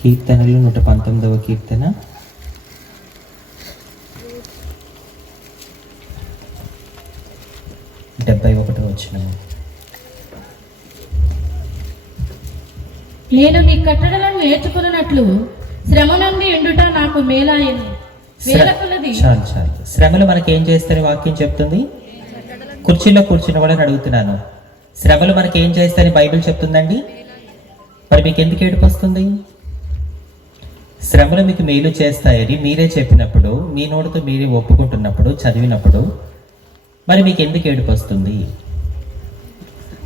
కీర్తనలు 119వ కీర్తన 71వ వచనం. నేను నీ కట్టడలను నేర్చుకున్నట్లు శ్రమ నుండి ఎండుట నాకు మేలాయను. చాలు చాలు. శ్రమలు మనకి ఏం చేస్తారని వాక్యం చెప్తుంది? కుర్చీలో కూర్చున్న వాళ్ళని అడుగుతున్నాను, శ్రమలు మనకి ఏం చేస్తారని బైబిల్ చెప్తుందండి? మరి మీకు ఎందుకు ఏడుపు వస్తుంది? శ్రమలు మీకు మేలు చేస్తాయని మీరే చెప్పినప్పుడు, మీ నోటితో మీరే ఒప్పుకుంటున్నప్పుడు, చదివినప్పుడు మరి మీకు ఎందుకు ఏడుపు వస్తుంది?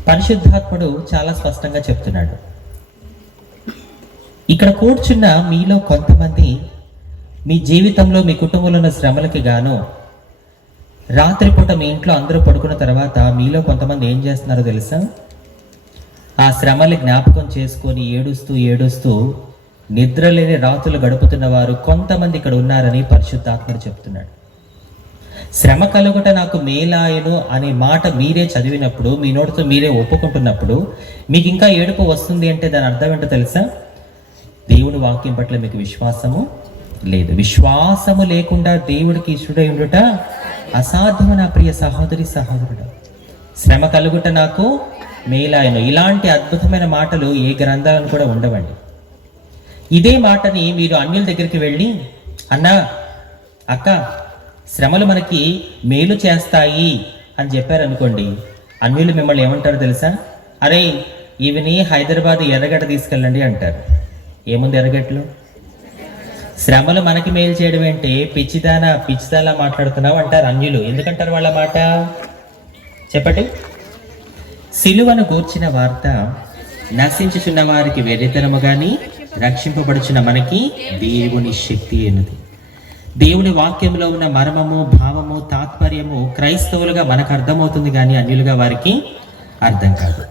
పరిశుద్ధాత్ముడు చాలా స్పష్టంగా చెప్తున్నాడు. ఇక్కడ కూర్చున్న మీలో కొంతమంది మీ జీవితంలో మీ కుటుంబంలో ఉన్న శ్రమలకి గాను రాత్రిపూట మీ ఇంట్లో అందరూ పడుకున్న తర్వాత మీలో కొంతమంది ఏం చేస్తున్నారో తెలుసా? ఆ శ్రమని జ్ఞాపకం చేసుకొని ఏడుస్తూ నిద్రలేని రాత్రులు గడుపుతున్న వారు కొంతమంది ఇక్కడ ఉన్నారని పరిశుద్ధాత్ముడు చెప్తున్నాడు. శ్రమ కలుగుట నాకు మేలాయను అనే మాట మీరే చదివినప్పుడు, మీ నోటితో మీరే ఒప్పుకుంటున్నప్పుడు మీకు ఇంకా ఏడుపు వస్తుంది అంటే దాని అర్థం ఏంటో తెలుసా? దేవుడి వాక్యం పట్ల మీకు విశ్వాసము లేదు. విశ్వాసము లేకుండా దేవుడికి ఇష్టడై ఉండుట అసాధ్యము నా ప్రియ సహోదరి సహోదరుడు. శ్రమ కలుగుట నాకు మేలాయను. ఇలాంటి అద్భుతమైన మాటలు ఏ గ్రంథాలను కూడా ఉండవండి. ఇదే మాటని మీరు అన్యుల దగ్గరికి వెళ్ళి, అన్నా అక్క శ్రమలు మనకి మేలు చేస్తాయి అని చెప్పారనుకోండి, అన్యులు మిమ్మల్ని ఏమంటారు తెలుసా? అరే ఇవిని హైదరాబాద్ ఎర్రగడ్డ తీసుకెళ్ళండి అంటారు. ఏముంది ఎర్రగడ్డలో? శ్రమలు మనకి మేలు చేయడం ఏంటి, పిచ్చిదాలా మాట్లాడుతున్నావు అంటారు అన్యులు. ఎందుకంటారు వాళ్ళ మాట చెప్పండి? సిలువను గూర్చిన వార్త నశించుచున్న వారికి వెర్రితనము గాని రక్షింపబడుచున్న మనకి దేవుని శక్తి అయినది. దేవుని వాక్యంలో ఉన్న మర్మము, భావము, తాత్పర్యము క్రైస్తవులుగా మనకు అర్థమవుతుంది కానీ అన్యులుగా వారికి అర్థం కాదు.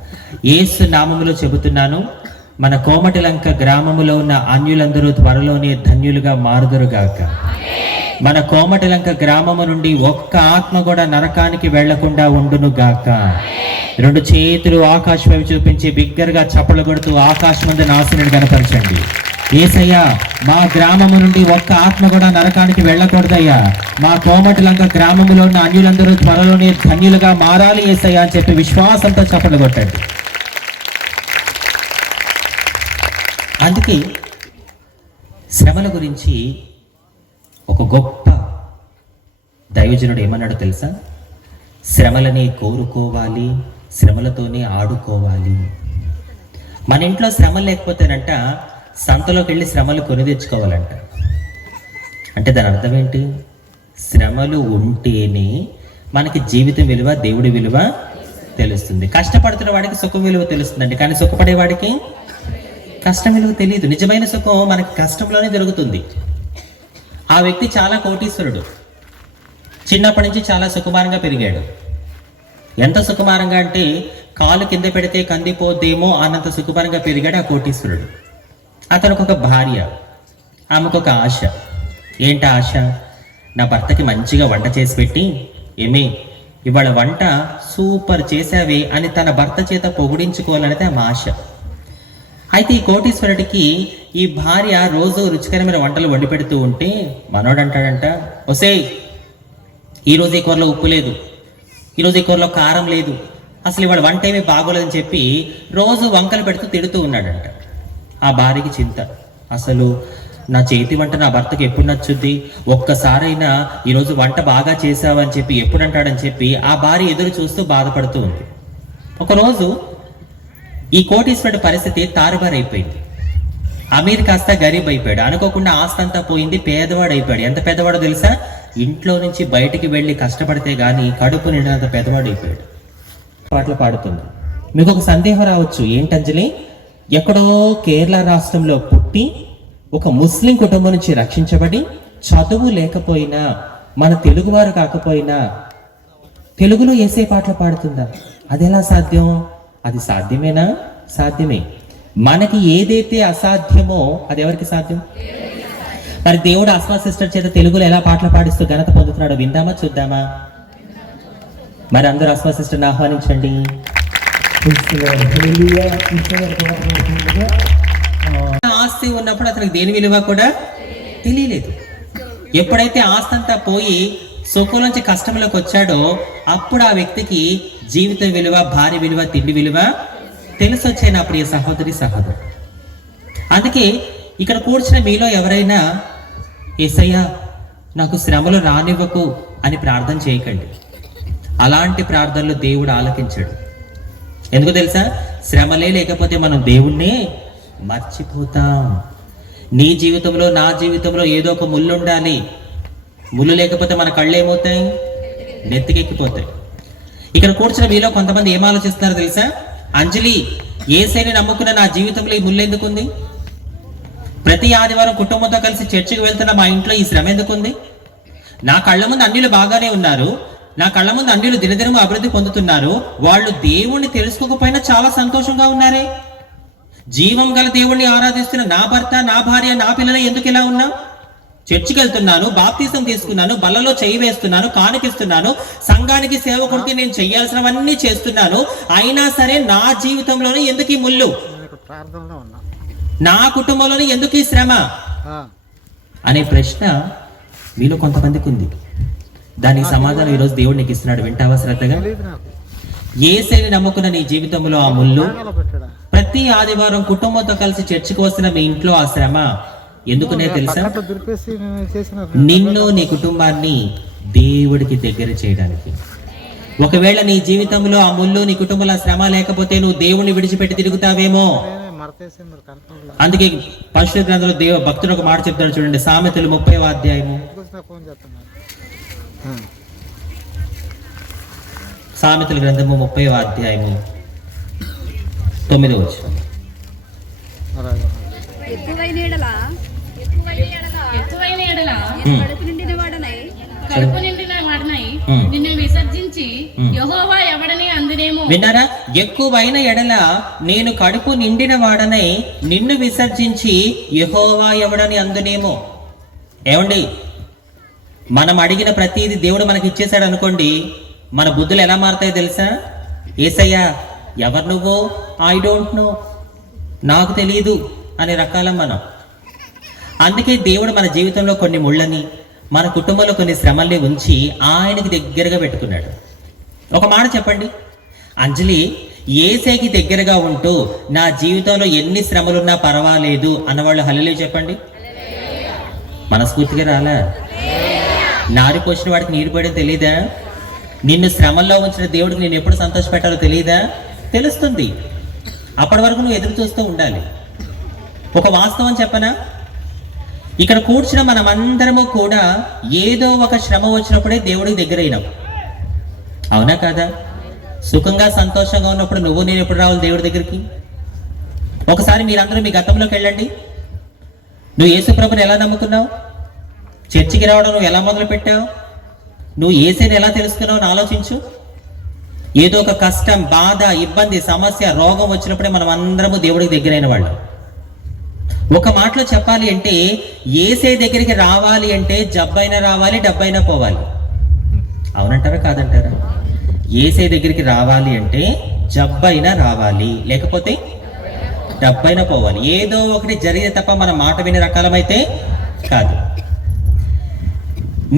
యేసు నామములో చెబుతున్నాను, మన కోమటిలంక గ్రామములో ఉన్న అన్యులందరూ త్వరలోనే ధన్యులుగా మారుదురుగాక. మన కోమటిలంక గ్రామము నుండి ఒక్క ఆత్మ కూడా నరకానికి వెళ్లకుండా ఉండును గాక. రెండు చేతులు ఆకాశం వైపు చూపించి బిగ్గరగా చప్పలు కొడుతూ ఆకాశమందు నాశనుడు కనపరచండి. యేసయ్యా మా గ్రామము నుండి ఒక్క ఆత్మ కూడా నరకానికి వెళ్ళకూడదయ్యా. మా కోమటిలంక గ్రామములో ఉన్న అన్యులందరూ త్వరలోనే ధన్యులుగా మారాలి యేసయ్యా అని చెప్పి విశ్వాసంతో చప్పలు కొట్టండి. అందుకే శ్రమల గురించి ఒక గొప్ప దైవజనుడు ఏమన్నాడో తెలుసా? శ్రమలని కోరుకోవాలి, శ్రమలతోనే ఆడుకోవాలి. మన ఇంట్లో శ్రమలు లేకపోతేనంట సంతలోకి వెళ్ళి శ్రమలు కొని తెచ్చుకోవాలంట. అంటే దాని అర్థం ఏంటి? శ్రమలు ఉంటేనే మనకి జీవితం విలువ, దేవుడి విలువ తెలుస్తుంది. కష్టపడుతున్న వాడికి సుఖం విలువ తెలుస్తుందండి, కానీ సుఖపడేవాడికి కష్టం విలువ తెలియదు. నిజమైన సుఖం మనకి కష్టంలోనే దొరుకుతుంది. ఆ వ్యక్తి చాలా కోటీశ్వరుడు, చిన్నప్పటి నుంచి చాలా సుకుమారంగా పెరిగాడు. ఎంత సుకుమారంగా అంటే కాలు కింద పెడితే కందిపోద్దేమో అన్నంత సుకుమారంగా పెరిగాడు ఆ కోటీశ్వరుడు. అతనికి ఒక భార్య, ఆమెకు ఒక ఆశ. ఏంటి ఆశ? నా భర్తకి మంచిగా వంట చేసి పెట్టి, ఏమే ఇవాళ వంట సూపర్ చేసావే అని తన భర్త చేత పొగిడించుకోవాలనేది ఆమె ఆశ. అయితే ఈ కోటీశ్వరుడికి ఈ భార్య రోజు రుచికరమైన వంటలు వండి పెడుతూ ఉంటే మనోడు అంటాడంట, ఒసేయ్ ఈరోజు ఈ కూరలో ఉప్పు లేదు, ఈరోజు ఈ కూరలో కారం లేదు, అసలు ఇవాళ వంట ఏమీ బాగోలేదని చెప్పి రోజు వంకలు పెడుతూ తిడుతూ ఉన్నాడంట. ఆ భార్యకి చింత, అసలు నా చేతి వంట నా భర్తకి ఎప్పుడు నచ్చుద్ది, ఒక్కసారైనా ఈరోజు వంట బాగా చేసావని చెప్పి ఎప్పుడు అంటాడని చెప్పి ఆ భార్య ఎదురు చూస్తూ బాధపడుతూ ఉంది. ఒకరోజు ఈ కోటీశ్వరుడి పరిస్థితి తారుబారైపోయింది. అమీర్ కాస్త గరీబ్ అయిపోయాడు. అనుకోకుండా ఆస్తి అంతా పోయింది, పేదవాడు అయిపోయాడు. ఎంత పెద్దవాడో తెలుసా? ఇంట్లో నుంచి బయటికి వెళ్ళి కష్టపడితే గానీ కడుపు నిండినంత పెద్దవాడు అయిపోయాడు. పాటలు పాడుతుంది. మీకు ఒక సందేహం రావచ్చు, ఏంటంజలి ఎక్కడో కేరళ రాష్ట్రంలో పుట్టి ఒక ముస్లిం కుటుంబం నుంచి రక్షించబడి చదువు లేకపోయినా, మన తెలుగువారు కాకపోయినా తెలుగులో యేసయ్య పాటలు పాడుతుందా? అది ఎలా సాధ్యం? అది సాధ్యమేనా? సాధ్యమే. మనకి ఏదైతే అసాధ్యమో అది ఎవరికి సాధ్యం? మరి దేవుడు ఆస్మా సిస్టర్ చేత తెలుగులో ఎలా పాటలు పాడిస్తూ ఘనత పొందుతున్నాడో విందామా, చూద్దామా? మరి అందరూ ఆస్మా సిస్టర్ని ఆహ్వానించండి. ఆస్తి ఆస్తి ఉన్నప్పుడు అతనికి దేని విలువ కూడా తెలియలేదు. ఎప్పుడైతే ఆస్తి అంతా పోయి సుఖం నుంచి కష్టంలోకి వచ్చాడో అప్పుడు ఆ వ్యక్తికి జీవిత విలువ, భార్య విలువ, తిండి విలువ తెలిసొచ్చాయి నా ప్రియ సహోదరి సహోదరు. అందుకే ఇక్కడ కూర్చున్న మీలో ఎవరైనా యేసయ్యా నాకు శ్రమలు రానివ్వకు అని ప్రార్థన చేయకండి. అలాంటి ప్రార్థనలు దేవుడు ఆలకించాడు. ఎందుకు తెలుసా? శ్రమలే లేకపోతే మనం దేవుణ్ణి మర్చిపోతాం. నీ జీవితంలో, నా జీవితంలో ఏదో ఒక ముళ్ళు ఉండాలి. ముళ్ళు లేకపోతే మన కళ్ళు ఏమవుతాయి? నెత్తికెక్కిపోతాయి. ఇక్కడ కూర్చున్న మీలో కొంతమంది ఏం ఆలోచిస్తున్నారో తెలుసా? అంజలి, యేసయ్యని నమ్ముకున్న నా జీవితంలో ఈ ముళ్ళు ఎందుకుంది? ప్రతి ఆదివారం కుటుంబంతో కలిసి చర్చికి వెళ్తున్న మా ఇంట్లో ఈ శ్రమ ఎందుకుంది? నా కళ్ళ ముందు అన్యులు బాగానే ఉన్నారు, నా కళ్ళ ముందు అన్యులు దినదినము అభివృద్ధి పొందుతున్నారు. వాళ్ళు దేవుణ్ణి తెలుసుకోకపోయినా చాలా సంతోషంగా ఉన్నారే. జీవం గల దేవుణ్ణి ఆరాధిస్తున్న నా భర్త, నా భార్య, నా పిల్లలు ఎందుకు ఇలా ఉన్నా? చర్చికి వెళ్తున్నాను, బాప్తిసం తీసుకున్నాను, బల్లలో చేయి వేస్తున్నాను, కానుకిస్తున్నాను, సంఘానికి సేవకుడికి నేను చేయాల్సినవన్నీ చేస్తున్నాను. అయినా సరే నా జీవితంలోనే ఎందుకు ఈ ముళ్ళు? నా కుటుంబంలోనే ఎందుకు ఈ శ్రమ అనే ప్రశ్న మీలో కొంతమందికి ఉంది. దానికి సమాధానం ఈరోజు దేవుడు నీకు ఇస్తున్నాడు. వింటావా శ్రద్ధగా? యేసయ్యని నమ్ముకున్న నీ జీవితంలో ఆ ముళ్ళు, ప్రతి ఆదివారం కుటుంబంతో కలిసి చర్చికి వస్తున్న మీ ఇంట్లో ఆ శ్రమ ఎందుకునే తెలుసా? నిన్ను, నీ కుటుంబాన్ని దేవుడికి దగ్గర చేయడానికి. ఒకవేళ నీ జీవితంలో ఆ ముళ్ళు, నీ కుటుంబంలో శ్రమ లేకపోతే నువ్వు దేవుణ్ణి విడిచిపెట్టి తిరుగుతావేమో. అందుకే పరిశుద్ధ గ్రంథంలో భక్తుడు ఒక మాట చెప్తాడు చూడండి. సామెతలు 30వ అధ్యాయము, సామెతల గ్రంథము 30వ అధ్యాయము 9వ వచనం. ఎక్కువైన ఎడల కడుపు నిండిన వాడనై నిన్ను విసర్జించి యెహోవా ఎవడని అందునేమో. విన్నారా? ఎక్కువైన ఎడల నేను కడుపు నిండిన వాడనై నిన్ను విసర్జించి యెహోవా ఎవడని అందునేమో. ఏమండి, మనం అడిగిన ప్రతిదీ దేవుడు మనకి ఇచ్చేసాడు అనుకోండి, మన బుద్ధులు ఎలా మారుతాయో తెలుసా? యేసయ్యా ఎవరు నువ్వు? ఐ డోంట్ నో, నాకు తెలియదు అనే రకాలం మనం. అందుకే దేవుడు మన జీవితంలో కొన్ని ముళ్ళని, మన కుటుంబంలో కొన్ని శ్రమల్ని ఉంచి ఆయనకి దగ్గరగా పెట్టుకున్నాడు. ఒక మాట చెప్పండి, అంజలి యేసయ్యకి దగ్గరగా ఉంటూ నా జీవితంలో ఎన్ని శ్రమలున్నా పర్వాలేదు అన్నవాళ్ళు హల్లెలూయా చెప్పండి. మనస్ఫూర్తిగా రాలా? నారు పోసిన వాడికి నీరు పోయడం తెలీదా? నిన్ను శ్రమల్లో ఉంచిన దేవుడికి నేను ఎప్పుడు సంతోష పెట్టాలో తెలీదా? తెలుస్తుంది. అప్పటి వరకు నువ్వు ఎదురు చూస్తూ ఉండాలి. ఒక వాస్తవం చెప్పనా? ఇక్కడ కూర్చున్న మనమందరము కూడా ఏదో ఒక శ్రమ వచ్చినప్పుడే దేవుడికి దగ్గరైనాం. అవునా కాదా? సుఖంగా సంతోషంగా ఉన్నప్పుడు నువ్వు నేను ఎప్పుడు రావాలి దేవుడి దగ్గరికి? ఒకసారి మీరందరూ మీ గతంలోకి వెళ్ళండి. నువ్వు యేసు ప్రభుని ఎలా నమ్ముకున్నావు? చర్చికి రావడం నువ్వు ఎలా మొదలు పెట్టావు? నువ్వు యేసుని ఎలా తెలుసుకున్నావు అని ఆలోచించు. ఏదో ఒక కష్టం, బాధ, ఇబ్బంది, సమస్య, రోగం వచ్చినప్పుడే మనం అందరము దేవుడికి దగ్గరైన వాళ్ళం. ఒక మాటలో చెప్పాలి అంటే యేసే దగ్గరికి రావాలి అంటే జబ్బైనా రావాలి, డబ్బైనా పోవాలి. అవునంటారా కాదంటారా? యేసే దగ్గరికి రావాలి అంటే జబ్బైనా రావాలి, లేకపోతే డబ్బైనా పోవాలి. ఏదో ఒకటి జరిగితే తప్ప మన మాట వినే రకాలమైతే కాదు.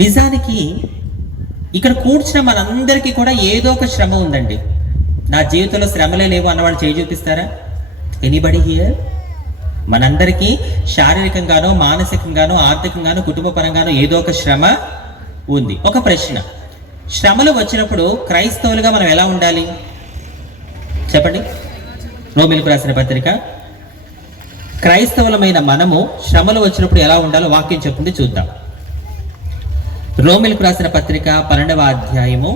నిజానికి ఇక్కడ కూర్చున్న మనందరికీ కూడా ఏదో ఒక శ్రమ ఉందండి. నా జీవితంలో శ్రమలే లేవు అన్నవాళ్ళు చేయి చూపిస్తారా? Anybody here? మనందరికీ శారీరకంగానో, మానసికంగానో, ఆర్థికంగానో, కుటుంబ పరంగానో ఏదో ఒక శ్రమ ఉంది. ఒక ప్రశ్న, శ్రమలు వచ్చినప్పుడు క్రైస్తవులుగా మనం ఎలా ఉండాలి చెప్పండి? రోమీయులకు రాసిన పత్రిక, క్రైస్తవులమైన మనము శ్రమలు వచ్చినప్పుడు ఎలా ఉండాలో వాక్యం చెప్తుంది, చూద్దాం. రోమీయులకు రాసిన పత్రిక 12వ అధ్యాయము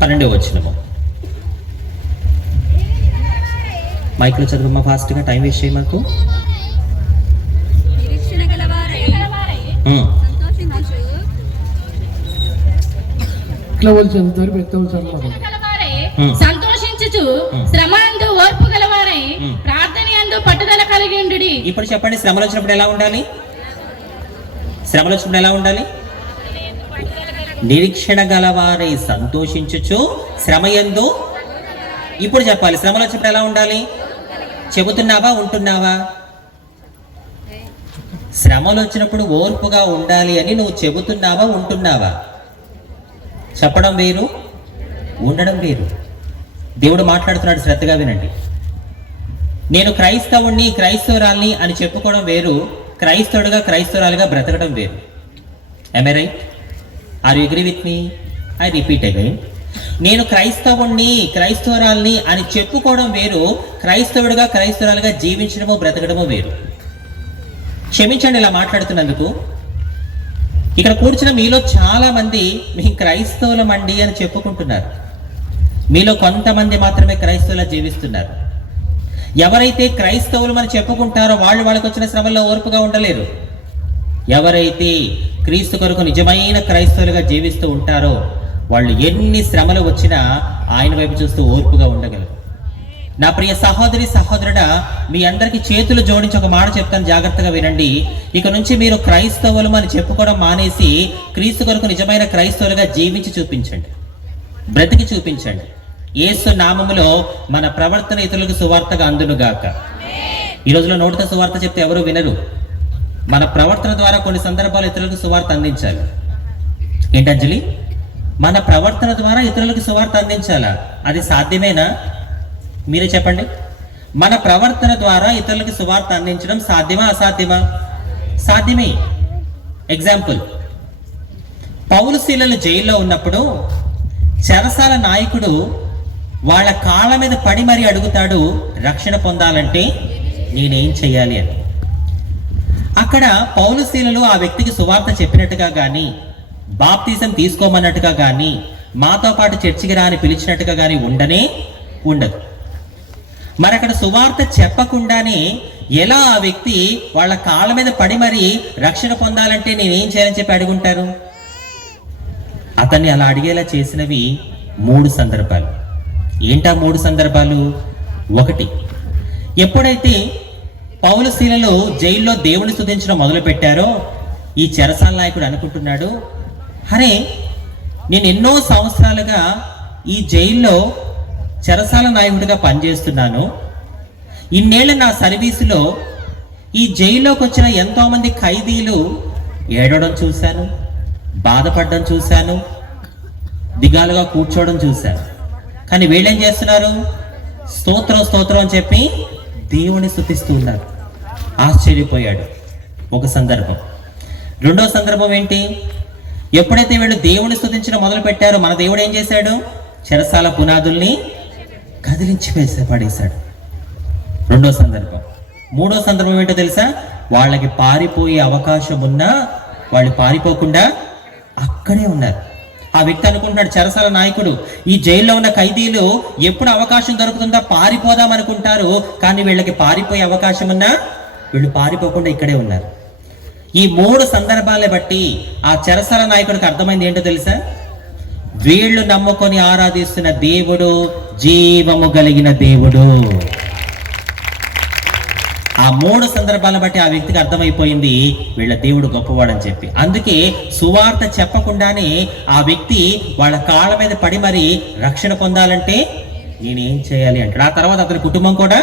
12వ వచనము. మైక్లో చదువమ్మా ఫాస్ట్గా, టైం వేస్ట్ చేయ మాకు. సంతోషించుచు శ్రమందు ఓర్పు గలవారై ప్రార్థనయందు పట్టుదల కలిగి ఉండుడి. ఇప్పుడు చెప్పండి, శ్రమలు వచ్చినప్పుడు ఎలా ఉండాలి? శ్రమలు వచ్చినప్పుడు ఎలా ఉండాలి? నిరీక్షణ గలవారై సంతోషించుచు శ్రమయందు. ఇప్పుడు చెప్పాలి, శ్రమలు వచ్చినప్పుడు ఎలా ఉండాలి? చెబుతున్నావా, ఉంటున్నావా? శ్రమలు వచ్చినప్పుడు ఓర్పుగా ఉండాలి అని నువ్వు చెబుతున్నావా, ఉంటున్నావా? చెప్పడం వేరు, ఉండడం వేరు. దేవుడు మాట్లాడుతున్నాడు, శ్రద్ధగా వినండి. నేను క్రైస్తవుణ్ణి, క్రైస్తవురాల్ని అని చెప్పుకోవడం వేరు, క్రైస్తవుడిగా క్రైస్తవురాలుగా బ్రతకడం వేరు. Am I right? Are you agree with me? I repeat again. నేను క్రైస్తవుణ్ణి, క్రైస్తవురాల్ని అని చెప్పుకోవడం వేరు, క్రైస్తవుడిగా క్రైస్తవురాలుగా జీవించడము బ్రతకడము వేరు. క్షమించండి ఇలా మాట్లాడుతున్నందుకు. ఇక్కడ కూర్చున్న మీలో చాలా మంది మీ క్రైస్తవులమండి అని చెప్పుకుంటున్నారు. మీలో కొంతమంది మాత్రమే క్రైస్తవులా జీవిస్తున్నారు. ఎవరైతే క్రైస్తవులు అని చెప్పుకుంటారో వాళ్ళకి వచ్చిన శ్రమల్లో ఓర్పుగా ఉండలేరు. ఎవరైతే క్రీస్తు కొరకు నిజమైన క్రైస్తవులుగా జీవిస్తూ ఉంటారో వాళ్ళు ఎన్ని శ్రమలు వచ్చినా ఆయన వైపు చూస్తూ ఓర్పుగా ఉండగలరు. నా ప్రియ సహోదరి సహోదరుడా, మీ అందరికీ చేతులు జోడించి ఒక మాట చెప్తాను, జాగ్రత్తగా వినండి. ఇక నుంచి మీరు క్రైస్తవులు అని చెప్పుకోవడం మానేసి క్రీస్తు కొరకు నిజమైన క్రైస్తవులుగా జీవించి చూపించండి, బ్రతికి చూపించండి. యేసు నామములో మన ప్రవర్తన ఇతరులకు సువార్తగా అందునుగాక. ఈ రోజులో నోటితో సువార్త చెప్తే ఎవరు వినరు. మన ప్రవర్తన ద్వారా కొన్ని సందర్భాలు ఇతరులకు సువార్త అందించాలి. ఏంటి అంజలి? మన ప్రవర్తన ద్వారా ఇతరులకు సువార్త అందించాలా? అది సాధ్యమేనా? మీరే చెప్పండి. మన ప్రవర్తన ద్వారా ఇతరులకు సువార్త అందించడం సాధ్యమా, అసాధ్యమా? సాధ్యమే. ఎగ్జాంపుల్, పౌలు శీలలు జైల్లో ఉన్నప్పుడు చెరసాల నాయకుడు వాళ్ళ కాళ్ళ మీద పడి మరీ అడుగుతాడు, రక్షణ పొందాలంటే నేనేం చెయ్యాలి అని. అక్కడ పౌలు శీలలు ఆ వ్యక్తికి సువార్త చెప్పినట్టుగా కానీ, బాప్తిజం తీసుకోమన్నట్టుగా కానీ, మాతో పాటు చర్చికి రా అని పిలిచినట్టుగా కానీ ఉండదు. మరి అక్కడ సువార్త చెప్పకుండానే ఎలా ఆ వ్యక్తి వాళ్ళ కాళ్ళ మీద పడి మరి రక్షణ పొందాలంటే నేనేం చేయాలని చెప్పి అడుగుంటారు? అతన్ని అలా అడిగేలా చేసినవి 3 సందర్భాలు. ఏంటా 3 సందర్భాలు? 1, ఎప్పుడైతే పౌలు శీలలు జైల్లో దేవుని స్తుతించడం మొదలు పెట్టారో ఈ చెరసాల నాయకుడు అనుకుంటున్నాడు, అరే నేను ఎన్నో సంవత్సరాలుగా ఈ జైల్లో చెరసాల నాయకుడిగా పనిచేస్తున్నాను. ఇన్నేళ్ల నా సర్వీసులో ఈ జైల్లోకి వచ్చిన ఎంతో మంది ఖైదీలు ఏడవడం చూశాను, బాధపడడం చూశాను, దిగాలుగా కూర్చోవడం చూశాను. కానీ వీళ్ళేం చేస్తున్నారు? స్తోత్రం స్తోత్రం అని చెప్పి దేవుని స్తుతిస్తూ ఉన్నారు. ఆశ్చర్యపోయాడు. ఒక సందర్భం. 2వ సందర్భం ఏంటి? ఎప్పుడైతే వీళ్ళు దేవుని స్తుతించడం మొదలు పెట్టారో మన దేవుడు ఏం చేశాడు? చెరసాల పునాదుల్ని కదిలించి పడేశాడు. 2వ సందర్భం. 3వ సందర్భం ఏంటో తెలుసా? వాళ్ళకి పారిపోయే అవకాశం ఉన్నా వాళ్ళు పారిపోకుండా అక్కడే ఉన్నారు. ఆ వ్యక్తి అనుకుంటున్నాడు, చెరసాల నాయకుడు, ఈ జైల్లో ఉన్న ఖైదీలు ఎప్పుడు అవకాశం దొరుకుతుందా పారిపోదాం అనుకుంటారు, కానీ వీళ్ళకి పారిపోయే అవకాశం ఉన్నా వీళ్ళు పారిపోకుండా ఇక్కడే ఉన్నారు. ఈ 3 సందర్భాలను బట్టి ఆ చెరసాల నాయకుడికి అర్థమైంది ఏంటో తెలుసా? వీళ్ళు నమ్ముకొని ఆరాధిస్తున్న దేవుడు జీవము కలిగిన దేవుడు. ఆ 3 సందర్భాలను బట్టి ఆ వ్యక్తికి అర్థమైపోయింది వీళ్ళ దేవుడు గొప్పవాడని చెప్పి. అందుకే సువార్త చెప్పకుండానే ఆ వ్యక్తి వాళ్ళ కాళ్ళ మీద పడి మరి రక్షణ పొందాలంటే నేనేం చేయాలి అంటాడు. ఆ తర్వాత అతని కుటుంబం కూడా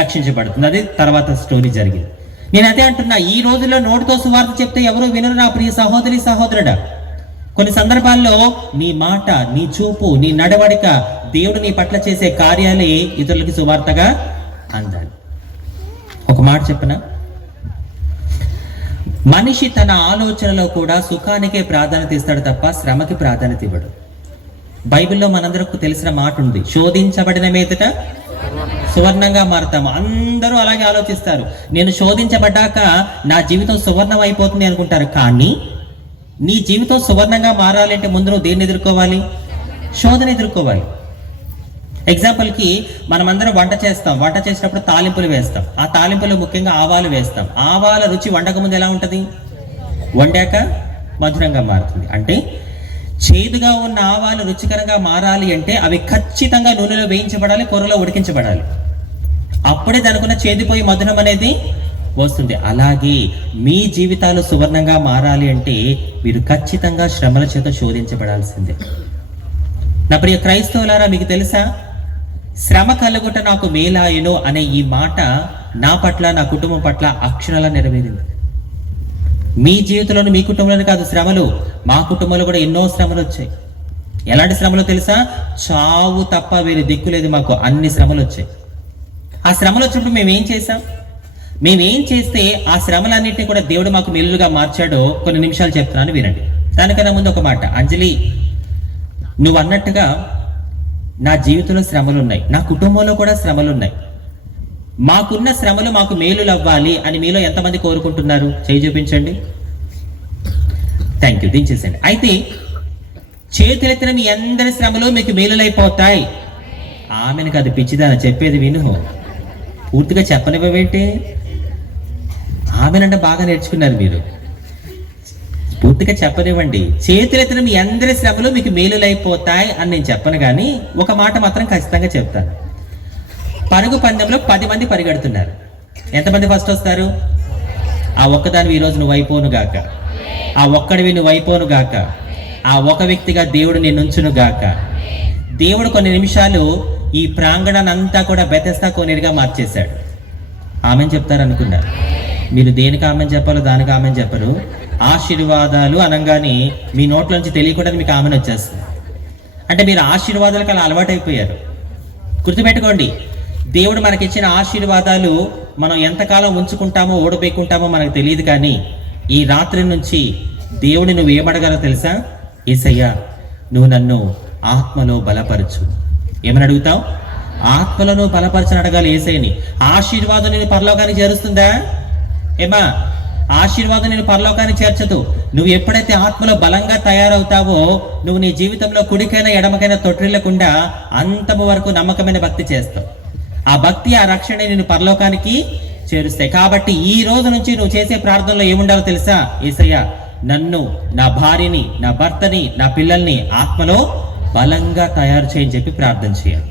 రక్షించబడుతుంది. అది తర్వాత స్టోరీ జరిగింది. నేను అదే అంటున్నా, ఈ రోజుల్లో నోటితో సువార్త చెప్తే ఎవరు వినరు నా ప్రియ సహోదరి సహోదరుడా. కొన్ని సందర్భాల్లో నీ మాట, నీ చూపు, నీ నడవడిక, దేవుడు నీ పట్ల చేసే కార్యాలే ఇతరులకి సువార్తగా అందాలి. ఒక మాట చెప్పనా? మనిషి తన ఆలోచనలో కూడా సుఖానికే ప్రాధాన్యత ఇస్తాడు తప్ప శ్రమకి ప్రాధాన్యత ఇవ్వడు. బైబిల్లో మనందరికి తెలిసిన మాట ఉంది, శోధించబడిన మీదట సువర్ణంగా మారుతాము. అందరూ అలాగే ఆలోచిస్తారు. నేను శోధించబడ్డాక నా జీవితం సువర్ణం అయిపోతుంది అనుకుంటారు. కానీ నీ జీవితం సువర్ణంగా మారాలంటే ముందు నువ్వు దేన్ని ఎదుర్కోవాలి? శోధన ఎదుర్కోవాలి. ఎగ్జాంపుల్కి మనమందరం వంట చేస్తాం. వంట చేసినప్పుడు తాలింపులు వేస్తాం. ఆ తాలింపులు ముఖ్యంగా ఆవాలు వేస్తాం. ఆవాల రుచి వండక ముందు ఎలా ఉంటుంది? వండాక మధురంగా మారుతుంది. అంటే చేదుగా ఉన్న ఆవాలు రుచికరంగా మారాలి అంటే అవి ఖచ్చితంగా నూనెలో వేయించబడాలి, కూరలో ఉడికించబడాలి. అప్పుడే దానికున్న చేదిపోయి మధురం అనేది వస్తుంది. అలాగే మీ జీవితాలు సువర్ణంగా మారాలి అంటే మీరు ఖచ్చితంగా శ్రమల చేత శోధించబడాల్సిందే. నా ప్రియ క్రైస్తవులారా, మీకు తెలుసా శ్రమ కలుగుట నాకు మేలాయును అనే ఈ మాట నా పట్ల, నా కుటుంబం పట్ల అక్షరాలా నెరవేరింది. మీ జీవితంలోని, మీ కుటుంబంలోనే కాదు శ్రమలు, మా కుటుంబంలో కూడా ఎన్నో శ్రమలు వచ్చాయి. ఎలాంటి శ్రమలు తెలుసా? చావు తప్ప వేరే దిక్కు లేదు మాకు, అన్ని శ్రమలు వచ్చాయి. ఆ శ్రమలు వచ్చినప్పుడు మేమేం చేసాం? మేమేం చేస్తే ఆ శ్రమలన్నింటినీ కూడా దేవుడు మాకు మేలుగా మార్చాడో కొన్ని నిమిషాలు చెప్తున్నాను, వినండి. దానికన్నా ముందు ఒక మాట, అంజలి, నువ్వు అన్నట్టుగా నా జీవితంలో శ్రమలు ఉన్నాయి, నా కుటుంబంలో కూడా శ్రమలు ఉన్నాయి. మాకున్న శ్రమలు మాకు మేలులు అవ్వాలి అని మీలో ఎంతమంది కోరుకుంటున్నారు? చేయి చూపించండి. థ్యాంక్ యూ, దించేసండి. అయితే చేతులెత్తిన మీ అందరి శ్రమలు మీకు మేలులైపోతాయి. ఆమెను కాదు పిచ్చిదాన చెప్పేది విను, పూర్తిగా చెప్పనివ్వేంటి? ఆమెనంటే బాగా నేర్చుకున్నారు మీరు, పూర్తిగా చెప్పనివ్వండి. చేతులెత్తిన మీ అందరి శ్రమలు మీకు మేలులైపోతాయి అని నేను చెప్పను, కానీ ఒక మాట మాత్రం ఖచ్చితంగా చెప్తాను. పరుగు పందెంలో 10 మంది పరిగెడుతున్నారు. ఎంతమంది ఫస్ట్ వస్తారు? ఆ ఒక్కదానివి ఈరోజు నువ్వు అయిపోను గాక, ఆ ఒక్కడివి నువ్వు అయిపోను గాక, ఆ ఒక వ్యక్తిగా దేవుడు నేను ఉంచును గాక. దేవుడు కొన్ని నిమిషాలు ఈ ప్రాంగణాన్ని అంతా కూడా బెతెస్దా కోనేరుగా మార్చేశాడు. ఆమెను చెప్తారనుకున్నారు మీరు. దేనికి ఆమెను చెప్పాలో దానికి ఆమెను చెప్పరు. ఆశీర్వాదాలు అనగానే మీ నోట్ల నుంచి తెలియకుండా మీకు ఆమెను వచ్చేస్తుంది. అంటే మీరు ఆశీర్వాదాలకు అలా అలవాటైపోయారు. గుర్తుపెట్టుకోండి, దేవుడు మనకిచ్చిన ఆశీర్వాదాలు మనం ఎంతకాలం ఉంచుకుంటామో ఓడిపోకుంటామో మనకు తెలియదు, కానీ ఈ రాత్రి నుంచి దేవుని నువ్వు ఏమడగాలో తెలుసా? యేసయ్యా, నువ్వు నన్ను ఆత్మలో బలపరచు. ఏమని అడుగుతావు? ఆత్మలో నువ్వు బలపరచని అడగాలి యేసయ్యని. ఆశీర్వాదం నేను పరలోకానికి చేరుస్తుందా? ఏమా, ఆశీర్వాదం నేను పరలోకానికి చేర్చదు. నువ్వు ఎప్పుడైతే ఆత్మలో బలంగా తయారవుతావో నువ్వు నీ జీవితంలో కుడికైనా ఎడమకైనా తొట్టిల్లకుండా అంతము వరకు నమ్మకమైన భక్తి చేస్తావు. ఆ భక్తి, ఆ రక్షణ నేను పరలోకానికి చేరుస్తాయి. కాబట్టి ఈ రోజు నుంచి నువ్వు చేసే ప్రార్థనలో ఏముండాలో తెలుసా? యేసయ్యా, నన్ను, నా భార్యని, నా భర్తని, నా పిల్లల్ని ఆత్మలో బలంగా తయారు చేయని చెప్పి ప్రార్థన చేయాలి.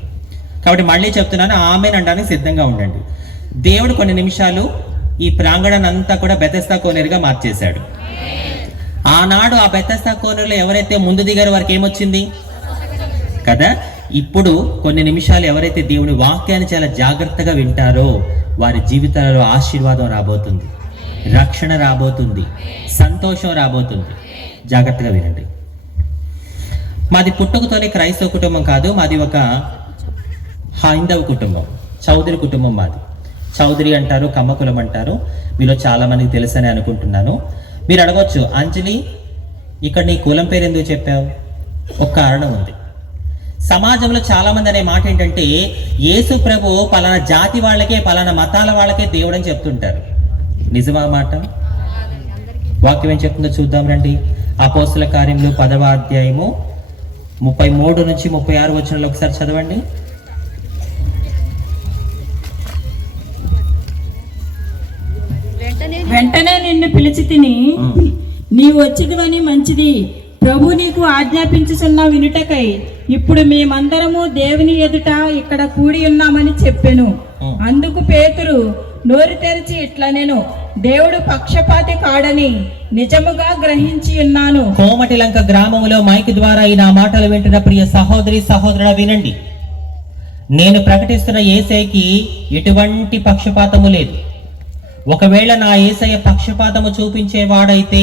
కాబట్టి మళ్ళీ చెప్తున్నాను, ఆమెను అనడానికి సిద్ధంగా ఉండండి. దేవుడు కొన్ని నిమిషాలు ఈ ప్రాంగణాన్ని అంతా కూడా బెతెస్దా కోనేరుగా మార్చేశాడు. ఆనాడు ఆ బెతెస్దా కోనేరులో ఎవరైతే ముందు దిగారో వారికి ఏమొచ్చింది కదా. ఇప్పుడు కొన్ని నిమిషాలు ఎవరైతే దేవుని వాక్యాన్ని చాలా జాగ్రత్తగా వింటారో వారి జీవితాలలో ఆశీర్వాదం రాబోతుంది, రక్షణ రాబోతుంది, సంతోషం రాబోతుంది. జాగ్రత్తగా వినండి. మాది పుట్టుకతోనే క్రైస్తవ కుటుంబం కాదు, మాది ఒక హైందవ కుటుంబం, చౌదరి కుటుంబం మాది. చౌదరి అంటారు, కమ్మకులం అంటారు. మీలో చాలా మందికి తెలుసని అనుకుంటున్నాను. మీరు అడగవచ్చు, అంజలి ఇక్కడ నీ కులం పేరు ఎందుకు చెప్పావు? ఒక కారణం ఉంది. సమాజంలో చాలా మంది అనే మాట ఏంటంటే యేసు ప్రభు పలానా జాతి వాళ్ళకే, పలానా మతాల వాళ్ళకే దేవుడు అని చెప్తుంటారు. నిజమా మాట? వాక్యం ఏం చెప్తుందో చూద్దాం రండి. అపోస్తుల కార్యములు 10వ అధ్యాయము 33 నుంచి 36 వచనాలు ఒకసారి చదవండి. వెంటనే నిన్ను పిలిచి తిని నీవు వచ్చిదివని మంచిది, ప్రభు నీకు ఆజ్ఞాపించుచున్న వినుటకై ఇప్పుడు మేమందరము దేవుని ఎదుట ఇక్కడ కూడి ఉన్నామని చెప్పెను. అందుకు పేతురు నోరు తెరిచి ఇట్లా, నేను దేవుడు పక్షపాతి కాడని నిజముగా గ్రహించి ఉన్నాను. కోమటిలంక గ్రామములో మైక్ ద్వారా ఈ నా మాటలు వింటున్న ప్రియ సహోదరి సహోదరుడా వినండి. నేను ప్రకటిస్తున్న యేసయ్యకి ఎటువంటి పక్షపాతము లేదు. ఒకవేళ నా యేసయ్య పక్షపాతము చూపించేవాడైతే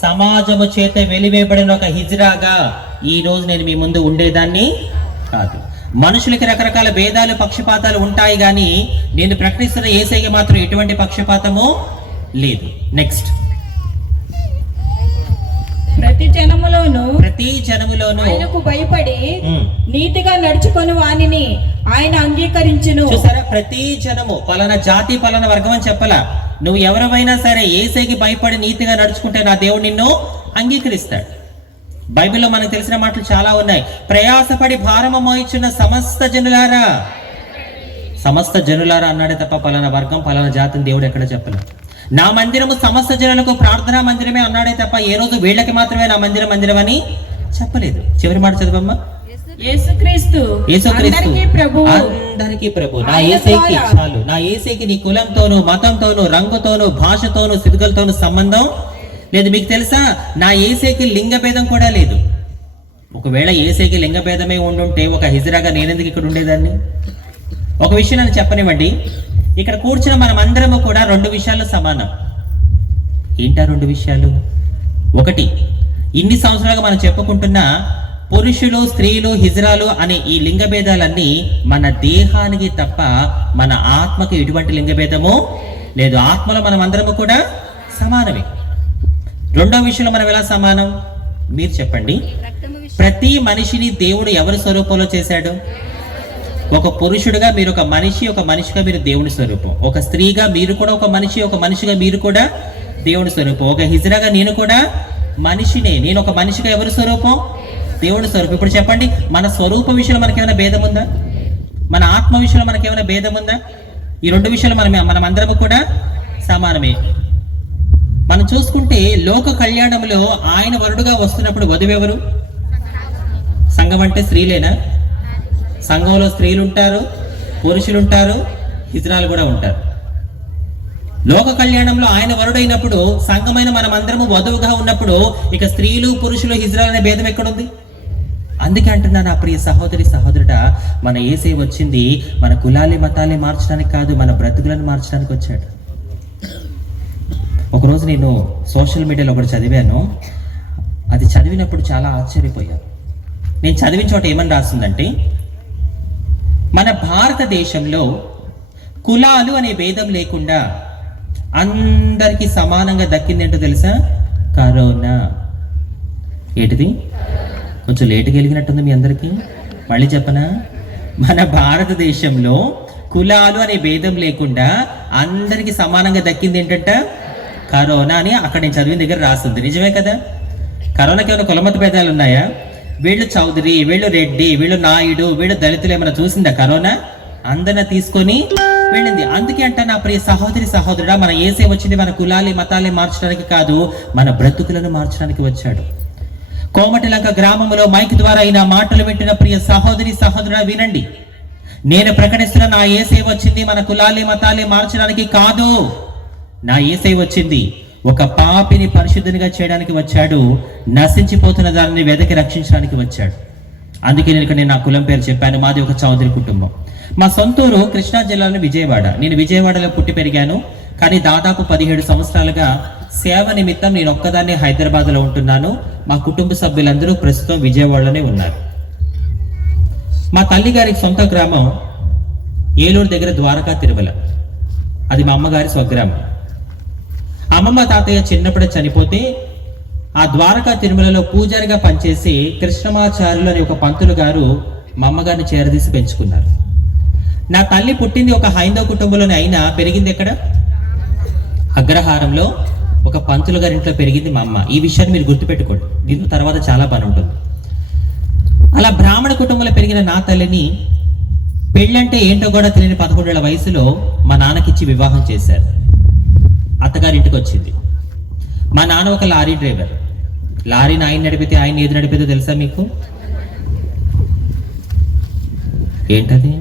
సమాజము చేత వెలివేయబడిన ఒక హిజ్రాగా ఈ రోజు నేను మీ ముందు ఉండేదాన్ని కాదు. మనుషులకి రకరకాల భేదాలు, పక్షపాతాలు ఉంటాయి, కానీ నేను ప్రకటిస్తున్న యేసయ్యకి మాత్రం ఎటువంటి పక్షపాతము లేదు. నెక్స్ట్, ప్రతి జనములోను ఆయనకు భయపడి నీతిగా నడుచుకొని వానిని ఆయన అంగీకరించును. చూసారా, ప్రతి జనము, పలానా జాతి, పలానా వర్గం అని చెప్పలా. నువ్వు ఎవరైనా సరే యేసయ్యకి భయపడి నీతిగా నడుచుకుంటే నా దేవుడు నిన్ను అంగీకరిస్తాడు. బైబిల్లో మనకు తెలిసిన మాటలు చాలా ఉన్నాయి. ప్రయాసపడి భారము మోయిచున్న సమస్త జనులారా, సమస్త జనులారా అన్నాడే తప్ప పలానా వర్గం, పలానా జాతిని దేవుడు ఎక్కడ చెప్పలేదు. నా మందిరము సమస్త జనులకు ప్రార్థనా మందిరమే అన్నాడే తప్ప ఏ రోజు వీళ్ళకి మాత్రమే నా మందిరం మందిరం అని చెప్పలేదు. చివరి మాట చదవమ్మా. యేసుక్రీస్తు అందరికీ ప్రభు. నా యేసయ్యకి చాలు. నా యేసయ్యకి నీ కులంతోనూ, మతంతోనూ, రంగుతోనూ, భాషతోనూ, స్థితిగతులతోనూ సంబంధం లేదు. మీకు తెలుసా, నా యేసయ్యకి లింగ భేదం కూడా లేదు. ఒకవేళ ఏసేకి లింగభేదమే ఉండుంటే ఒక హిజ్రాగా నేనెందుకు ఇక్కడ ఉండేదాన్ని? ఒక విషయం నన్ను చెప్పనివ్వండి, ఇక్కడ కూర్చున్న మనం అందరము కూడా రెండు విషయాల్లో సమానం. ఏంటా రెండు విషయాలు? ఒకటి, ఇన్ని సంవత్సరాలుగా మనం చెప్పుకుంటున్న పురుషులు స్త్రీలు హిజ్రాలు అనే ఈ లింగభేదాలన్నీ మన దేహానికి తప్ప మన ఆత్మకు ఎటువంటి లింగభేదము లేదు. ఆత్మలో మనం అందరము కూడా సమానమే. రెండో విషయంలో మనం ఎలా సమానం? మీరు చెప్పండి. ప్రతి మనిషిని దేవుడు ఎవరి స్వరూపంలో చేశాడు? ఒక పురుషుడిగా మీరు ఒక మనిషి, ఒక మనిషిగా మీరు దేవుని స్వరూపం. ఒక స్త్రీగా మీరు కూడా ఒక మనిషి, ఒక మనిషిగా మీరు కూడా దేవుని స్వరూపం. ఒక హిజ్రాగా నేను కూడా మనిషినే. నేను ఒక మనిషిగా ఎవరి స్వరూపం? దేవుని స్వరూపం. ఇప్పుడు చెప్పండి, మన స్వరూప విషయంలో మనకేమైనా భేదం ఉందా? మన ఆత్మ విషయంలో మనకేమైనా భేదం ఉందా? ఈ రెండు విషయాలు మనం అందరము కూడా సమానమే. మనం చూసుకుంటే లోక కళ్యాణంలో ఆయన వరుడుగా వస్తున్నప్పుడు వధువెవరు? సంఘం అంటే స్త్రీలేనా? సంఘంలో స్త్రీలు ఉంటారు, పురుషులు ఉంటారు, హిజ్రాలు కూడా ఉంటారు. లోక కళ్యాణంలో ఆయన వరుడైనప్పుడు సంఘమైన మనం అందరము వధువుగా ఉన్నప్పుడు ఇక స్త్రీలు పురుషులు హిజ్రాలు అనే భేదం ఎక్కడుంది? అందుకే అంటున్నా నా ప్రియ సహోదరి సహోదరుడా, మన యేసే వచ్చింది మన కులాలి మతాలే మార్చడానికి కాదు, మన బ్రతుకులను మార్చడానికి వచ్చాడు. ఒకరోజు నేను సోషల్ మీడియాలో ఒకటి చదివాను. అది చదివినప్పుడు చాలా ఆశ్చర్యపోయాను. నేను చదివిన చోట ఏమని రాస్తుందంటే, మన భారతదేశంలో కులాలు అనే భేదం లేకుండా అందరికీ సమానంగా దక్కింది ఏంటో తెలుసా? కరోనా. ఏంటిది? కొంచెం లేటుగా వెలిగినట్టుంది మీ అందరికీ. మళ్ళీ చెప్పనా? మన భారతదేశంలో కులాలు అనే భేదం లేకుండా అందరికీ సమానంగా దక్కింది ఏంటంట? కరోనా అని అక్కడ నేను చదివిన దగ్గర రాస్తుంది. నిజమే కదా? కరోనాకి ఏమైనా కులమత భేదాలు ఉన్నాయా? వీళ్ళు చౌదరి, వీళ్ళు రెడ్డి, వీళ్ళు నాయుడు, వీళ్ళు దళితులు ఏమైనా చూసిందా కరోనా? అందరిని తీసుకొని వెళ్ళింది. అందుకే అంట నా ప్రియ సహోదరి సహోదరుడా, మన యేసే వచ్చింది మన కులాలి మతాలే మార్చడానికి కాదు, మన బ్రతుకులను మార్చడానికి వచ్చాడు. కోమటిలంక గ్రామంలో మైక్ ద్వారా అయిన మాటలు వింటున్న ప్రియ సహోదరి సహోదరుడా వినండి. నేను ప్రకటిస్తున్న నా యేసే వచ్చింది మన కులాలి మతాలే మార్చడానికి కాదు. నా యేసే వచ్చింది ఒక పాపిని పరిశుద్ధునిగా చేయడానికి వచ్చాడు. నశించిపోతున్న దానిని వెదకి రక్షించడానికి వచ్చాడు. అందుకే నేను నా కులం పేరు చెప్పాను. మాది ఒక చౌదరి కుటుంబం. మా సొంతూరు కృష్ణా జిల్లాలోని విజయవాడ. నేను విజయవాడలో పుట్టి పెరిగాను. కానీ దాదాపు 17 సంవత్సరాలుగా సేవ నిమిత్తం నేను ఒక్కదాన్ని హైదరాబాద్లో ఉంటున్నాను. మా కుటుంబ సభ్యులందరూ ప్రస్తుతం విజయవాడలోనే ఉన్నారు. మా తల్లి గారికి సొంత గ్రామం ఏలూరు దగ్గర ద్వారకా తిరుమల. అది మా అమ్మగారి స్వగ్రామం. అమ్మమ్మ తాతయ్య చిన్నప్పుడే చనిపోతే ఆ ద్వారకా తిరుమలలో పూజారిగా పనిచేసి కృష్ణమాచార్యులు అనే ఒక పంతులు గారు మా అమ్మగారిని చేరదీసి పెంచుకున్నారు. నా తల్లి పుట్టింది ఒక హైందవ కుటుంబంలోనే అయినా పెరిగింది ఎక్కడ? అగ్రహారంలో ఒక పంతులు గారి ఇంట్లో పెరిగింది మా అమ్మ. ఈ విషయాన్ని మీరు గుర్తుపెట్టుకోండి, దీంతో తర్వాత చాలా పని ఉంటుంది. అలా బ్రాహ్మణ కుటుంబంలో పెరిగిన నా తల్లిని పెళ్ళంటే ఏంటో కూడా తెలియని 11 ఏళ్ల వయసులో మా నాన్నకిచ్చి వివాహం చేశారు. అత్తగారి ఇంటికి వచ్చింది. మా నాన్న ఒక లారీ డ్రైవర్. లారీని ఆయన నడిపితే ఆయన ఏది నడిపేదో తెలుసా మీకు? ఏంటది?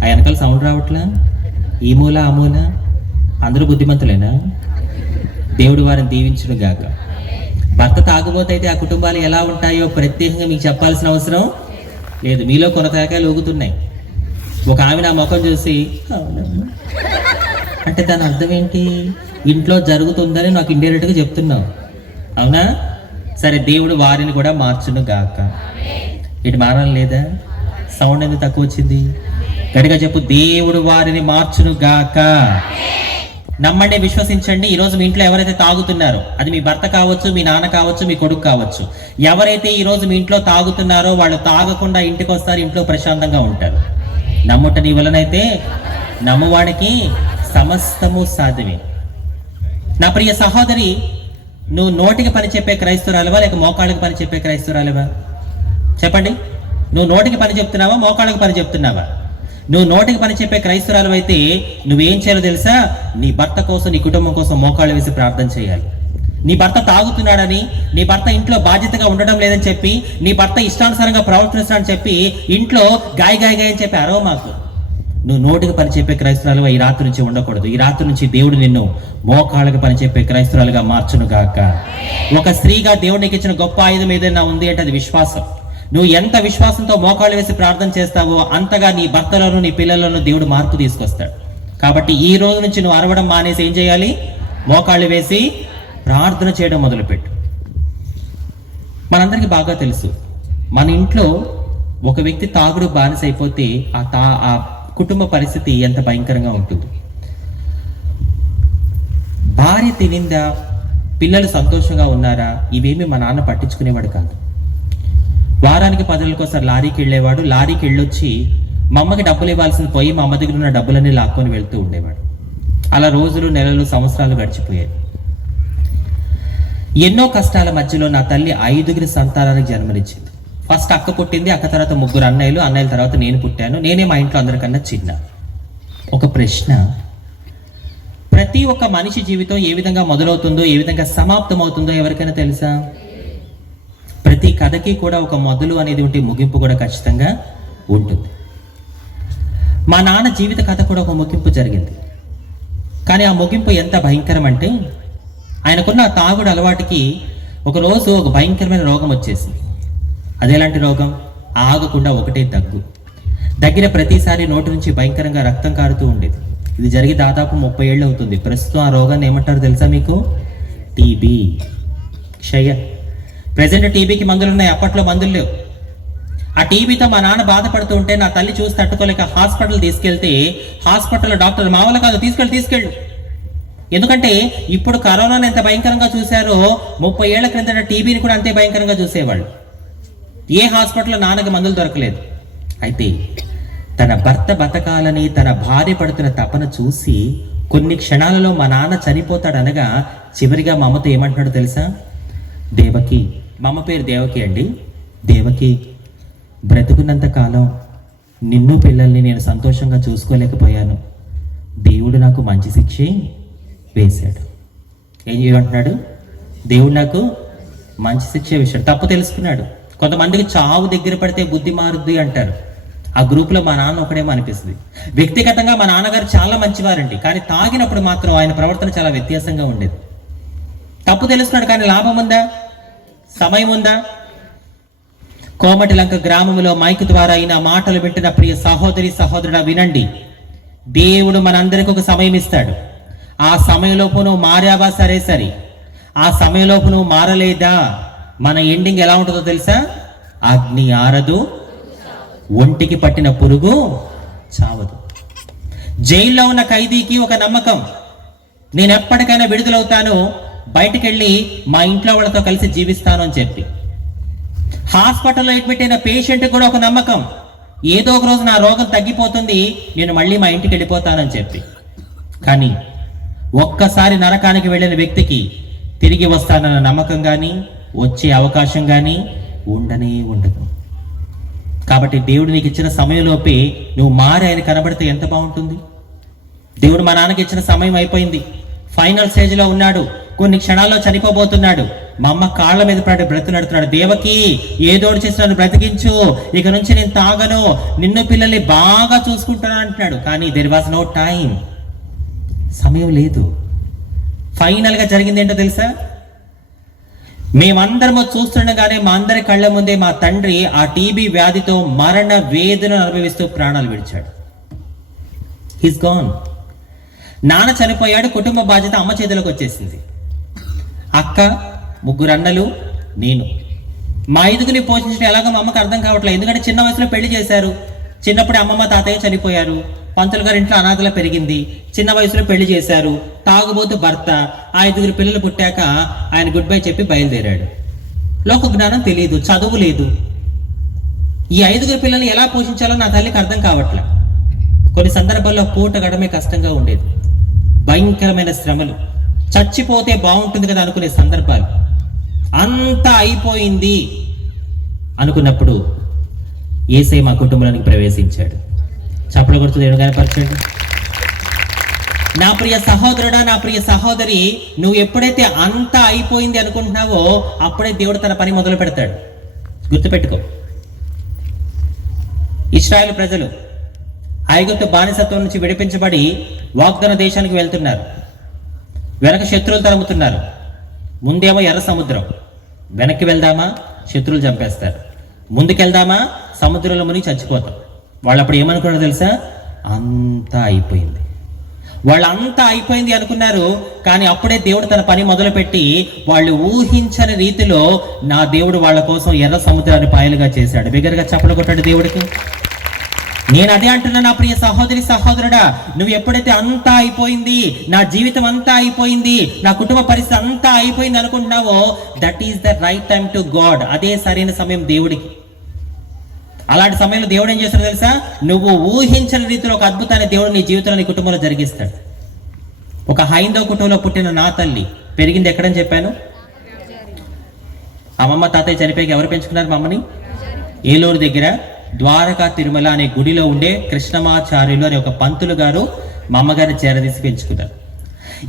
ఆ వెనకాల సౌండ్ రావట్లా? ఈ మూల ఆ మూల అందరూ బుద్ధిమంతులేనా? దేవుడు వారిని దీవించును గాక. భర్త తాగుబోతే అయితే ఆ కుటుంబాలు ఎలా ఉంటాయో ప్రత్యేకంగా మీకు చెప్పాల్సిన అవసరం లేదు. మీలో కొన తేకాయలు ఊగుతున్నాయి. ఒక ఆమె నా ముఖం చూసి అవునమ్మా అంటే దాని అర్థం ఏంటి? ఇంట్లో జరుగుతుందని నాకు ఇండైరెక్ట్గా చెప్తున్నావు, అవునా? సరే, దేవుడు వారిని కూడా మార్చును గాక. ఇటు మారాలి లేదా? సౌండ్ ఎందుకు తక్కువ వచ్చింది? గట్టిగా చెప్పు, దేవుడు వారిని మార్చును గాక. నమ్మండి, విశ్వసించండి. ఈరోజు మీ ఇంట్లో ఎవరైతే తాగుతున్నారో, అది మీ భర్త కావచ్చు, మీ నాన్న కావచ్చు, మీ కొడుకు కావచ్చు, ఎవరైతే ఈరోజు మీ ఇంట్లో తాగుతున్నారో వాళ్ళు తాగకుండా ఇంటికి వస్తారు, ఇంట్లో ప్రశాంతంగా ఉంటారు. నమ్ముట నీ వలనైతే నమ్మువాడికి సమస్తము సాధ్యమే. నా ప్రియ సహోదరి, నువ్వు నోటికి పని చెప్పే క్రైస్తవురాలివా లేక మోకాళ్ళకి పని చెప్పే క్రైస్తవురాలివా? చెప్పండి. నువ్వు నోటికి పని చెప్తున్నావా, మోకాళ్ళకి పని చెప్తున్నావా? నువ్వు నోటికి పని చెప్పే క్రైస్తవురాలు అయితే నువ్వేం చేయాలో తెలుసా? నీ భర్త కోసం, నీ కుటుంబం కోసం మోకాళ్ళు వేసి ప్రార్థన చేయాలి. నీ భర్త తాగుతున్నాడని, నీ భర్త ఇంట్లో బాధ్యతగా ఉండడం లేదని చెప్పి, నీ భర్త ఇష్టానుసారంగా ప్రవర్తిస్తాడని చెప్పి ఇంట్లో గాయ గాయ గాయ అని చెప్పి అరవ మాకు. నువ్వు నోటికి పని చెప్పే క్రైస్తవులుగా ఈ రాత్రి నుంచి ఉండకూడదు. ఈ రాత్రి నుంచి దేవుడు నిన్ను మోకాళ్ళకి పని చెప్పే క్రైస్తవులుగా మార్చును గాక. ఒక స్త్రీగా దేవుడికి ఇచ్చిన గొప్ప ఆయుధం ఏదైనా ఉంది అంటే అది విశ్వాసం. నువ్వు ఎంత విశ్వాసంతో మోకాళ్ళు వేసి ప్రార్థన చేస్తావో అంతగా నీ భర్తలోను నీ పిల్లలను దేవుడు మార్పు తీసుకొస్తాడు. కాబట్టి ఈ రోజు నుంచి నువ్వు అరవడం మానేసి ఏం చేయాలి? మోకాళ్ళు వేసి ప్రార్థన చేయడం మొదలుపెట్టు. మనందరికీ బాగా తెలుసు, మన ఇంట్లో ఒక వ్యక్తి తాగుడు బానిస అయిపోతే ఆ కుటుంబ పరిస్థితి ఎంత భయంకరంగా ఉంటుంది. భార్య తినిందా, పిల్లలు సంతోషంగా ఉన్నారా, ఇవేమి మా నాన్న పట్టించుకునేవాడు కాదు. వారానికి 10 రోజులకోసారి లారీకి వెళ్ళేవాడు. లారీకి వెళ్ళొచ్చి మా అమ్మకి డబ్బులు ఇవ్వాల్సింది పోయి మా అమ్మ దగ్గర ఉన్న డబ్బులన్నీ లాక్కొని వెళ్తూ ఉండేవాడు. అలా రోజులు, నెలలు, సంవత్సరాలు గడిచిపోయాయి. ఎన్నో కష్టాల మధ్యలో నా తల్లి 5 సంతానానికి జన్మనిచ్చింది. ఫస్ట్ అక్క పుట్టింది, అక్క తర్వాత 3 అన్నయ్యలు, అన్నయ్యల తర్వాత నేను పుట్టాను. నేనే మా ఇంట్లో అందరికన్నా చిన్న. ఒక ప్రశ్న, ప్రతి ఒక్క మనిషి జీవితం ఏ విధంగా మొదలవుతుందో, ఏ విధంగా సమాప్తం అవుతుందో ఎవరికైనా తెలుసా? ప్రతి కథకి కూడా ఒక మొదలు అనేది ఉంటే ముగింపు కూడా ఖచ్చితంగా ఉంటుంది. మా నాన్న జీవిత కథ కూడా ఒక ముగింపు జరిగింది. కానీ ఆ ముగింపు ఎంత భయంకరం అంటే, ఆయనకున్న తాగుడు అలవాటుకి ఒకరోజు ఒక భయంకరమైన రోగం వచ్చేసింది. అదేలాంటి రోగం? ఆగకుండా ఒకటే దగ్గు. దగ్గర ప్రతిసారి నోటి నుంచి భయంకరంగా రక్తం కారుతూ ఉండేది. ఇది జరిగి దాదాపు 30 ఏళ్ళు అవుతుంది. ప్రస్తుతం ఆ రోగాన్ని ఏమంటారు తెలుసా మీకు? టీబీ, క్షయ. ప్రజెంట్ టీబీకి మందులు ఉన్నాయి, అప్పట్లో మందులు లేవు. ఆ టీబీతో మా నాన్న బాధపడుతూ ఉంటే నా తల్లి చూసి తట్టుకోలేక హాస్పిటల్ తీసుకెళ్తే హాస్పిటల్లో డాక్టర్ మామూలు కాదు, తీసుకెళ్ళు. ఎందుకంటే ఇప్పుడు కరోనాను ఎంత భయంకరంగా చూశారో 30 ఏళ్ల క్రిందట టీబీని కూడా అంతే భయంకరంగా చూసేవాళ్ళు. ఏ హాస్పిటల్లో నాన్నకి మందులు దొరకలేదు. అయితే తన భర్త బతకాలని తన భార్య పడుతున్న తపన చూసి కొన్ని క్షణాలలో మా నాన్న చనిపోతాడనగా చివరిగా మా అమ్మతో ఏమంటున్నాడు తెలుసా? దేవకి, మా అమ్మ పేరు దేవకి అండి. దేవకి, బ్రతుకున్నంత కాలం నిన్ను పిల్లల్ని నేను సంతోషంగా చూసుకోలేకపోయాను. దేవుడు నాకు మంచి శిక్షే వేశాడు. ఏం చేయమంటున్నాడు? దేవుడు నాకు మంచి శిక్ష వేశాడు. తప్పు తెలుసుకున్నాడు. కొంతమందికి చావు దగ్గర పడితే బుద్ధి మారుద్ది అంటారు. ఆ గ్రూప్లో మా నాన్న ఒకడేమో అనిపిస్తుంది. వ్యక్తిగతంగా మా నాన్నగారు చాలా మంచివారండి, కానీ తాగినప్పుడు మాత్రం ఆయన ప్రవర్తన చాలా వ్యత్యాసంగా ఉండేది. తప్పు తెలుసుకున్నాడు, కానీ లాభం ఉందా? సమయం ఉందా? కోమటిలంక గ్రామంలో మైకు ద్వారా అయిన మాటలు వింటున్న ప్రియ సహోదరి సహోదరుడా వినండి. దేవుడు మనందరికి ఒక సమయం ఇస్తాడు. ఆ సమయంలోపు నువ్వు మారావా సరే, ఆ సమయంలోపు నువ్వు మారలేదా మన ఎండింగ్ ఎలా ఉంటుందో తెలుసా? అగ్ని ఆరదు, ఒంటికి పట్టిన పురుగు చావదు. జైల్లో ఉన్న ఖైదీకి ఒక నమ్మకం, నేను ఎప్పటికైనా విడుదలవుతాను, బయటికి వెళ్ళి మా ఇంట్లో వాళ్ళతో కలిసి జీవిస్తాను అని చెప్పి. హాస్పిటల్లో అడ్మిట్ అయిన పేషెంట్ కూడా ఒక నమ్మకం, ఏదో ఒక రోజు నా రోగం తగ్గిపోతుంది, నేను మళ్ళీ మా ఇంటికి వెళ్ళిపోతానని చెప్పి. కానీ ఒక్కసారి నరకానికి వెళ్ళిన వ్యక్తికి తిరిగి వస్తానన్న నమ్మకం కానీ వచ్చే అవకాశం కానీ ఉండనే ఉండదు. కాబట్టి దేవుడు నీకు ఇచ్చిన సమయంలోపే నువ్వు మారి ఆయన కనబడితే ఎంత బాగుంటుంది. దేవుడు మా నాన్నకి ఇచ్చిన సమయం అయిపోయింది, ఫైనల్ స్టేజ్లో ఉన్నాడు, కొన్ని క్షణాల్లో చనిపోబోతున్నాడు. మా అమ్మ కాళ్ళ మీద పడి బ్రతుకున్నాడు. దేవకి, ఏదోడు చేసి నన్ను బ్రతికించు, ఇక నుంచి నేను తాగను, నిన్ను పిల్లల్ని బాగా చూసుకుంటాను అంటున్నాడు. కానీ దెర్ వాజ్ నో టైం, సమయం లేదు. ఫైనల్గా జరిగింది ఏంటో తెలుసా? మేమందరము చూస్తుండగానే మా అందరి కళ్ళ ముందే మా తండ్రి ఆ టీబీ వ్యాధితో మరణ వేదన అనుభవిస్తూ ప్రాణాలు విడిచాడు. He's gone. నాన్న చనిపోయాడు, కుటుంబ బాధ్యత అమ్మ చేతిలోకి వచ్చేసింది. అక్క, 3 అన్నలు, నేను. మా 5గురిని పోషించడం ఎలాగో మా అమ్మకి అర్థం కావట్లేదు. ఎందుకంటే చిన్న వయసులో పెళ్లి చేశారు. చిన్నప్పుడే అమ్మమ్మ తాతయ్య చనిపోయారు. పంతులు గారి ఇంట్లో అనాథలా పెరిగింది. చిన్న వయసులో పెళ్లి చేశారు. తాగుబోతు భర్త. ఆ 5 పిల్లలు పుట్టాక ఆయన గుడ్ బై చెప్పి బయలుదేరాడు. లోక జ్ఞానం తెలియదు, చదువు లేదు. ఈ 5 పిల్లల్ని ఎలా పోషించాలో నా తల్లికి అర్థం కావట్లే. కొన్ని సందర్భాల్లో పూట గడమే కష్టంగా ఉండేది. భయంకరమైన శ్రమలు, చచ్చిపోతే బాగుంటుంది కదా అనుకునే సందర్భాలు. అంతా అయిపోయింది అనుకున్నప్పుడు యేసయ్య మా కుటుంబానికి ప్రవేశించాడు. చప్పలు కొడుతూ దేవుని కనపరచండి. నా ప్రియ సహోదరుడా, నా ప్రియ సహోదరి, నువ్వు ఎప్పుడైతే అంతా అయిపోయింది అనుకుంటున్నావో అప్పుడే దేవుడు తన పని మొదలు పెడతాడు. గుర్తుపెట్టుకో. ఇశ్రాయేలు ప్రజలు ఐగుప్తు బానిసత్వం నుంచి విడిపించబడి వాగ్దాన దేశానికి వెళ్తున్నారు. వెనక శత్రువులు తరుముతున్నారు. ముందేమో ఎర్ర సముద్రం. వెనక్కి వెళ్దామా, శత్రువులు చంపేస్తారు. ముందుకెళ్దామా, సముద్రంలో మునిగి చచ్చిపోతాం. వాళ్ళు అప్పుడు ఏమనుకున్నారో తెలుసా? అంతా అయిపోయింది. వాళ్ళంతా అయిపోయింది అనుకున్నారు. కానీ అప్పుడే దేవుడు తన పని మొదలుపెట్టి వాళ్ళు ఊహించని రీతిలో నా దేవుడు వాళ్ళ కోసం ఎర్ర సముద్రాన్ని పాయలుగా చేశాడు. బిగ్గరగా చప్పలు కొట్టాడు దేవుడికి. నేను అదే అంటున్నా, నా ప్రియ సహోదరి సహోదరుడా, నువ్వు ఎప్పుడైతే అంతా అయిపోయింది, నా జీవితం అంతా అయిపోయింది, నా కుటుంబ పరిస్థితి అంతా అయిపోయింది అనుకుంటున్నావో, that is the right time to God. అదే సరైన సమయం దేవుడికి. అలాంటి సమయంలో దేవుడు ఏం చేస్తాడో తెలుసా? నువ్వు ఊహించని రీతిలో ఒక అద్భుతాన్ని దేవుడు నీ జీవితంలో, నీ కుటుంబంలో జరిగిస్తాడు. ఒక హైందవ కుటుంబంలో పుట్టిన నా తల్లి పెరిగింది ఎక్కడని చెప్పాను? అమ్మమ్మ తాతయ్య చనిపోయి ఎవరు పెంచుకున్నారు మా అమ్మని? ఏలూరు దగ్గర ద్వారకా తిరుమల అనే గుడిలో ఉండే కృష్ణమాచార్యులు అనే ఒక పంతులు గారు మా అమ్మగారిని చేరదీసి పెంచుకున్నారు.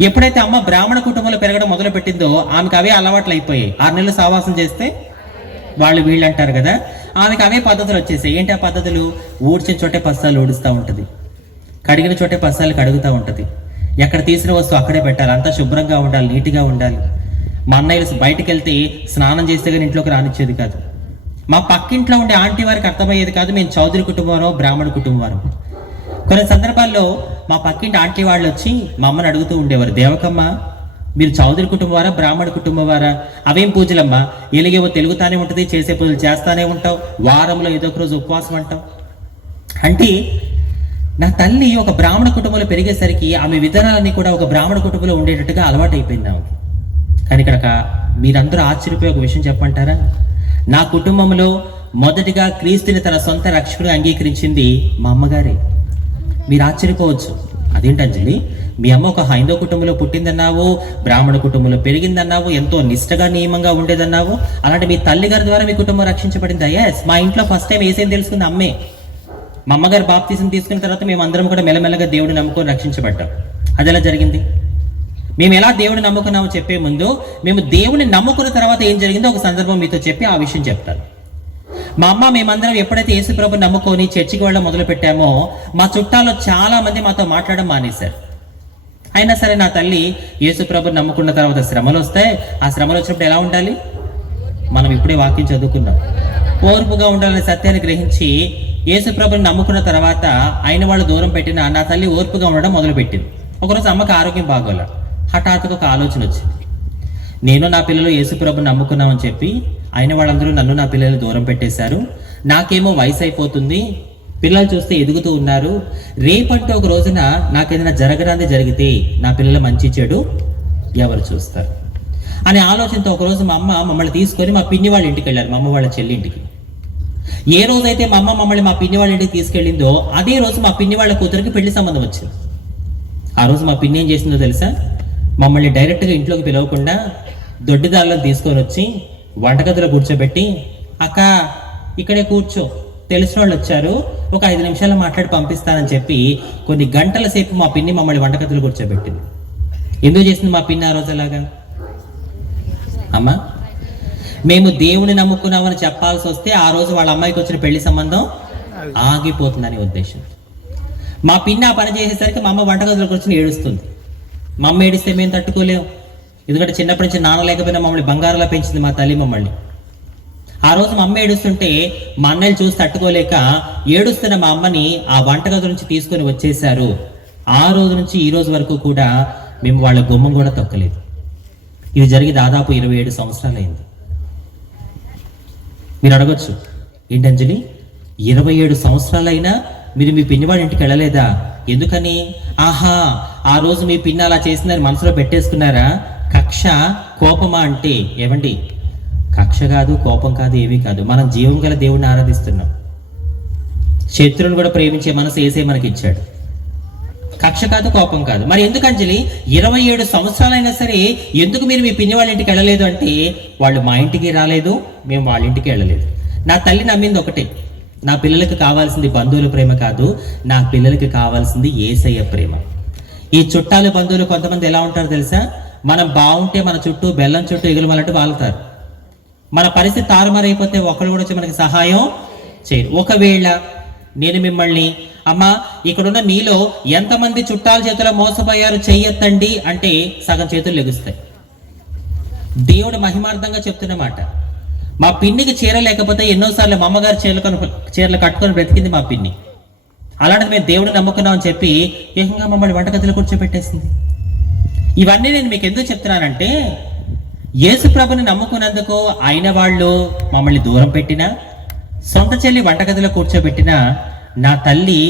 ఎప్పుడైతే అమ్మ బ్రాహ్మణ కుటుంబంలో పెరగడం మొదలు పెట్టిందో ఆమెకు అవే అలవాట్లు అయిపోయాయి. 6 నెలలు సావాసం చేస్తే వాళ్ళు వీళ్ళు అంటారు కదా, ఆమెకు అవే పద్ధతులు వచ్చేసాయి. ఏంటి ఆ పద్ధతులు? ఊడ్చిన చోటే పస్తాలు ఊడుస్తూ ఉంటుంది, కడిగిన చోటే పస్తాలు కడుగుతూ ఉంటుంది, ఎక్కడ తీసిన వస్తువు అక్కడే పెట్టాలి, అంతా శుభ్రంగా ఉండాలి, నీట్గా ఉండాలి. మా అన్నయ్యలు బయటకు వెళ్తే స్నానం చేస్తే కానీ ఇంట్లోకి రానిచ్చేది కాదు. మా పక్కింట్లో ఉండే ఆంటీ వారికి అర్థమయ్యేది కాదు మేము చౌదరి కుటుంబం బ్రాహ్మణ కుటుంబం. కొన్ని సందర్భాల్లో మా పక్కింటి ఆంటీ వాళ్ళు వచ్చి మా అమ్మని అడుగుతూ ఉండేవారు, దేవకమ్మ మీరు చౌదరి కుటుంబం వారా బ్రాహ్మణ కుటుంబం వారా? అవేం పూజలమ్మా, ఎలుగేవో తెలుగుతానే ఉంటుంది, చేసే పూజలు చేస్తానే ఉంటావు, వారంలో ఏదో ఒక రోజు ఉపవాసం అంటావు. అంటే నా తల్లి ఒక బ్రాహ్మణ కుటుంబంలో పెరిగేసరికి ఆమె విధానాలన్నీ కూడా ఒక బ్రాహ్మణ కుటుంబంలో ఉండేటట్టుగా అలవాటు అయిపోయింది ఆమెకి. కానీ ఇక్కడ మీరందరూ ఆశ్చర్యపోయే ఒక విషయం చెప్పంటారా? నా కుటుంబంలో మొదటిగా క్రీస్తుని తన సొంత రక్షకుడు అంగీకరించింది మా అమ్మగారే. మీరు ఆశ్చర్యపోవచ్చు, అదేంటి అంజలి, మీ అమ్మ ఒక హైందవ కుటుంబంలో పుట్టిందన్నావు, బ్రాహ్మణ కుటుంబంలో పెరిగిందన్నావు, ఎంతో నిష్టగా నియమంగా ఉండేదన్నావు, అలాంటి మీ తల్లిగారి ద్వారా మీ కుటుంబం రక్షించబడిందా? ఎస్, మా ఇంట్లో ఫస్ట్ టైం ఏసేం తెలుసుకుంది అమ్మే. మా అమ్మగారు బాప్తిజం తీసుకున్న తర్వాత మేము అందరం కూడా మెల్లమెల్లగా దేవుడిని నమ్ముకొని రక్షించబడ్డాం. అది ఎలా జరిగింది? మేము ఎలా దేవుడిని నమ్ముకున్నామో చెప్పే ముందు మేము దేవుడిని నమ్ముకున్న తర్వాత ఏం జరిగిందో ఒక సందర్భం మీతో చెప్పి ఆ విషయం చెప్తాను. మా అమ్మ మేమందరం ఎప్పుడైతే యేసు ప్రభుని నమ్ముకొని చర్చికి వెళ్ళడం మొదలు పెట్టామో మా చుట్టాల్లో చాలా మంది మాతో మాట్లాడడం మానేశారు. అయినా సరే నా తల్లి యేసు ప్రభుని నమ్ముకున్న తర్వాత శ్రమలు వస్తాయి. ఆ శ్రమలు వచ్చినప్పుడు ఎలా ఉండాలి? మనం ఇప్పుడే వాక్యం చదువుకున్నాం. ఓర్పుగా ఉండాలనే సత్యాన్ని గ్రహించి యేసు ప్రభుని నమ్ముకున్న తర్వాత అయిన వాళ్ళు దూరం పెట్టిన నా తల్లి ఓర్పుగా ఉండడం మొదలుపెట్టింది. ఒకరోజు అమ్మకి ఆరోగ్యం బాగోల, హఠాత్తుగా ఒక ఆలోచన వచ్చింది. నేను నా పిల్లలు యేసు ప్రభుని నమ్ముకున్నామని చెప్పి అయిన వాళ్ళందరూ నన్ను నా పిల్లలు దూరం పెట్టేశారు, నాకేమో వయసు అయిపోతుంది, పిల్లలు చూస్తే ఎదుగుతూ ఉన్నారు, రేపంటే ఒక రోజున నాకేదైనా జరగరాంది జరిగితే నా పిల్లల మంచి చెడు ఎవరు చూస్తారు అనే ఆలోచనతో ఒకరోజు మా అమ్మ మమ్మల్ని తీసుకొని మా పిన్ని వాళ్ళ ఇంటికి వెళ్ళారు, మా అమ్మ వాళ్ళ చెల్లింటికి. ఏ రోజైతే మా అమ్మ మమ్మల్ని మా పిన్ని వాళ్ళ ఇంటికి తీసుకెళ్ళిందో అదే రోజు మా పిన్ని వాళ్ళ కూతురికి పెళ్లి సంబంధం వచ్చింది. ఆ రోజు మా పిన్ని ఏం చేసిందో తెలుసా? మమ్మల్ని డైరెక్ట్గా ఇంట్లోకి పిలవకుండా దొడ్డిదారులను తీసుకొని వచ్చి వంటగదిలో కూర్చోబెట్టి, అక్క ఇక్కడే కూర్చో, తెలిసిన వాళ్ళు వచ్చారు, ఒక 5 నిమిషాలు మాట్లాడి పంపిస్తానని చెప్పి కొన్ని గంటల సేపు మా పిన్ని మమ్మల్ని వంటగదిలో కూర్చోబెట్టింది. ఎందుకు చేసింది మా పిన్ని ఆ రోజు అలాగా? అమ్మ, మేము దేవుని నమ్ముకున్నామని చెప్పాల్సి వస్తే ఆ రోజు వాళ్ళ అమ్మాయికి వచ్చిన పెళ్లి సంబంధం ఆగిపోతుందనే ఉద్దేశం. మా పిన్ని ఆ పని చేసేసరికి మా అమ్మ వంటగదిలో కూర్చొని ఏడుస్తుంది. మా అమ్మ ఏడిస్తే మేము తట్టుకోలేము, ఎందుకంటే చిన్నప్పటి నుంచి నాన్న లేకపోయినా మమ్మల్ని బంగారంలో పెంచింది మా తల్లి మమ్మల్ని. ఆ రోజు మా అమ్మ ఏడుస్తుంటే మా అన్నయ్యలు చూసి తట్టుకోలేక ఏడుస్తున్న మా అమ్మని ఆ వంటగది నుంచి తీసుకొని వచ్చేసారు. ఆ రోజు నుంచి ఈ రోజు వరకు కూడా మేము వాళ్ళ గుమ్మం కూడా తొక్కలేదు. ఇది జరిగి దాదాపు 27 సంవత్సరాలు అయింది. మీరు అడగొచ్చు, ఏంటంజలి 27 సంవత్సరాలైనా మీరు మీ పిన్ని వాళ్ళ ఇంటికి వెళ్ళలేదా? ఎందుకని? ఆహా, ఆ రోజు మీ పిన్ని అలా చేసిందని మనసులో పెట్టేసుకున్నారా? కక్ష, కోపమా అంటే ఏమండి, కక్ష కాదు, కోపం కాదు, ఏమీ కాదు. మనం జీవం గల దేవుడిని ఆరాధిస్తున్నాం. శత్రువుని కూడా ప్రేమించే మనసు యేసే మనకి ఇచ్చాడు. కక్ష కాదు, కోపం కాదు. మరి ఎందుకు అంజలి 27 సంవత్సరాలైనా సరే ఎందుకు మీరు మీ పిన్ని వాళ్ళ ఇంటికి వెళ్ళలేదు అంటే, వాళ్ళు మా ఇంటికి రాలేదు, మేము వాళ్ళ ఇంటికి వెళ్ళలేదు. నా తల్లి నమ్మింది ఒకటే, నా పిల్లలకి కావాల్సింది బంధువుల ప్రేమ కాదు, నా పిల్లలకి కావాల్సింది యేసయ్య ప్రేమ. ఈ చుట్టాలు బంధువులు కొంతమంది ఎలా ఉంటారో తెలుసా? మనం బాగుంటే మన చుట్టూ బెల్లం చుట్టూ ఎగులమన్నట్టు వాళ్తారు. మన పరిస్థితి తారుమారైపోతే ఒకరు కూడా వచ్చి మనకి సహాయం చేయరు. ఒకవేళ నేను మిమ్మల్ని అమ్మా ఇక్కడున్న మీలో ఎంతమంది చుట్టాల చేతిలో మోసపోయారు చెయ్యొద్దండి అంటే సగం చేతులు లెగుస్తాయి. దేవుడు మహిమార్థంగా చెప్తున్నమాట. మా పిన్నికి చీర లేకపోతే ఎన్నోసార్లు మా అమ్మగారు చీరలు కట్టుకొని బ్రతికింది మా పిన్ని. అలాంటిది మేము దేవుడు నమ్ముకున్నాం అని చెప్పి ఏకంగా మమ్మల్ని వంటగదిలో కూర్చోబెట్టేసింది. ఇవన్నీ నేను మీకు ఎందుకు చెప్తున్నానంటే, యేసు ప్రభుని నమ్ముకున్నందుకు అయిన వాళ్ళు మమ్మల్ని దూరం పెట్టినా, సొంత చెల్లి వంటగదిలో కూర్చోబెట్టినా, నా తల్లి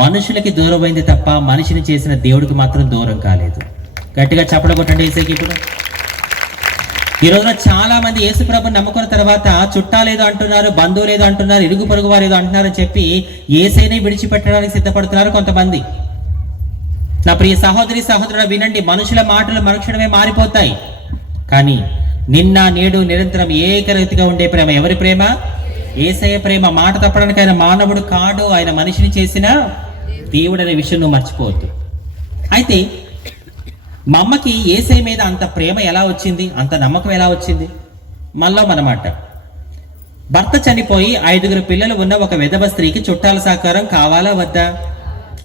మనుషులకి దూరమైంది తప్ప మనిషిని చేసిన దేవుడికి మాత్రం దూరం కాలేదు. గట్టిగా చప్పడ కొట్టండి యేసుకి. ఇప్పుడు ఈ రోజున చాలా మంది యేసు ప్రభుని నమ్ముకున్న తర్వాత చుట్టాలేదో అంటున్నారు, బంధువులేదో అంటున్నారు, ఇరుగు పొరుగు వారు ఏదో అంటున్నారని చెప్పి యేసుని విడిచిపెట్టడానికి సిద్ధపడుతున్నారు కొంతమంది. నా ప్రియ సహోదరి సహోదరుడు వినండి, మనుషుల మాటలు మరుక్షణమే మారిపోతాయి, కానీ నిన్న నేడు నిరంతరం ఏకరీతిగా ఉండే ప్రేమ ఎవరి ప్రేమ? యేసయ్య ప్రేమ. మాట తప్పడానికి ఆయన మానవుడు కాడు, ఆయన మనిషిని చేసిన దేవుడు అనే విషయం నువ్వు మర్చిపోవద్దు. అయితే మా అమ్మకి యేసయ్య మీద అంత ప్రేమ ఎలా వచ్చింది, అంత నమ్మకం ఎలా వచ్చింది? మళ్ళా మనమాట, భర్త చనిపోయి 5 పిల్లలు ఉన్న ఒక విధవ స్త్రీకి చుట్టాల సహకారం కావాలా వద్దా?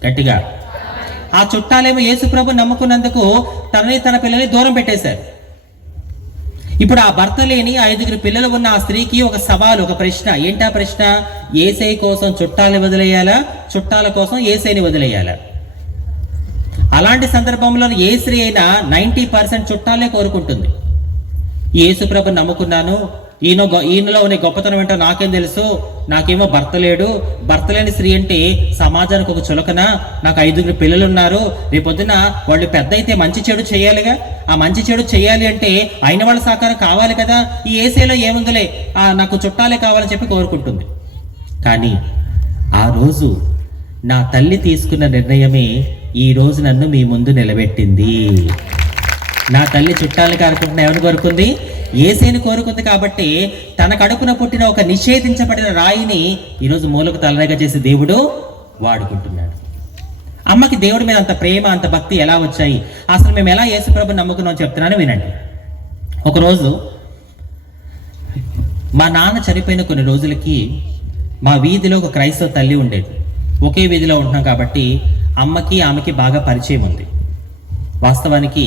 గట్టిగా. ఆ చుట్టాలేమో యేసు ప్రభు నమ్ముకున్నందుకు తనని తన పిల్లల్ని దూరం పెట్టేశారు. ఇప్పుడు ఆ భర్త లేని 5 పిల్లలు ఉన్న ఆ స్త్రీకి ఒక సవాలు, ఒక ప్రశ్న. ఏంటా ప్రశ్న? యేసయ్య కోసం చుట్టాలని వదిలేయాలా, చుట్టాల కోసం యేసయ్యని వదిలేయాలా? అలాంటి సందర్భంలో ఏ స్త్రీ అయినా 90% చుట్టాలే కోరుకుంటుంది. యేసు ప్రభుని నమ్ముకున్నాను, ఈయనలో ఉన్న గొప్పతనం ఏంటో నాకేం తెలుసు, నాకేమో భర్త లేడు, భర్త లేని స్త్రీ అంటే సమాజానికి ఒక చులకన, నాకు 5 పిల్లలు ఉన్నారు, రేపొద్దున వాళ్ళు పెద్ద అయితే మంచి చెడు చేయాలిగా, ఆ మంచి చెడు చేయాలి అంటే అయిన వాళ్ళ సహకారం కావాలి కదా, ఈ యేసయ్యలో ఏముందిలే, నాకు చుట్టాలే కావాలని చెప్పి కోరుకుంటుంది. కానీ ఆ రోజు నా తల్లి తీసుకున్న నిర్ణయమే ఈ రోజు నన్ను మీ ముందు నిలబెట్టింది. నా తల్లి చుట్టాలని కోరుకుంటున్నా, ఎవరిని కోరుకుంది? యేసయ్యని కోరుకుంది. కాబట్టి తన కడుపున పుట్టిన ఒక నిషేధించబడిన రాయిని ఈరోజు మూలకు తలనగా చేసి దేవుడు వాడుకుంటున్నాడు. అమ్మకి దేవుడి మీద అంత ప్రేమ, అంత భక్తి ఎలా వచ్చాయి? అసలు మేము ఎలా యేసు ప్రభుని నమ్ముకున్నాం చెప్తున్నాను వినండి. ఒకరోజు మా నాన్న చనిపోయిన కొన్ని రోజులకి మా వీధిలో ఒక క్రైస్తవ తల్లి ఉండేది. ఒకే వీధిలో ఉంటున్నాం కాబట్టి అమ్మకి ఆమెకి బాగా పరిచయం ఉంది. వాస్తవానికి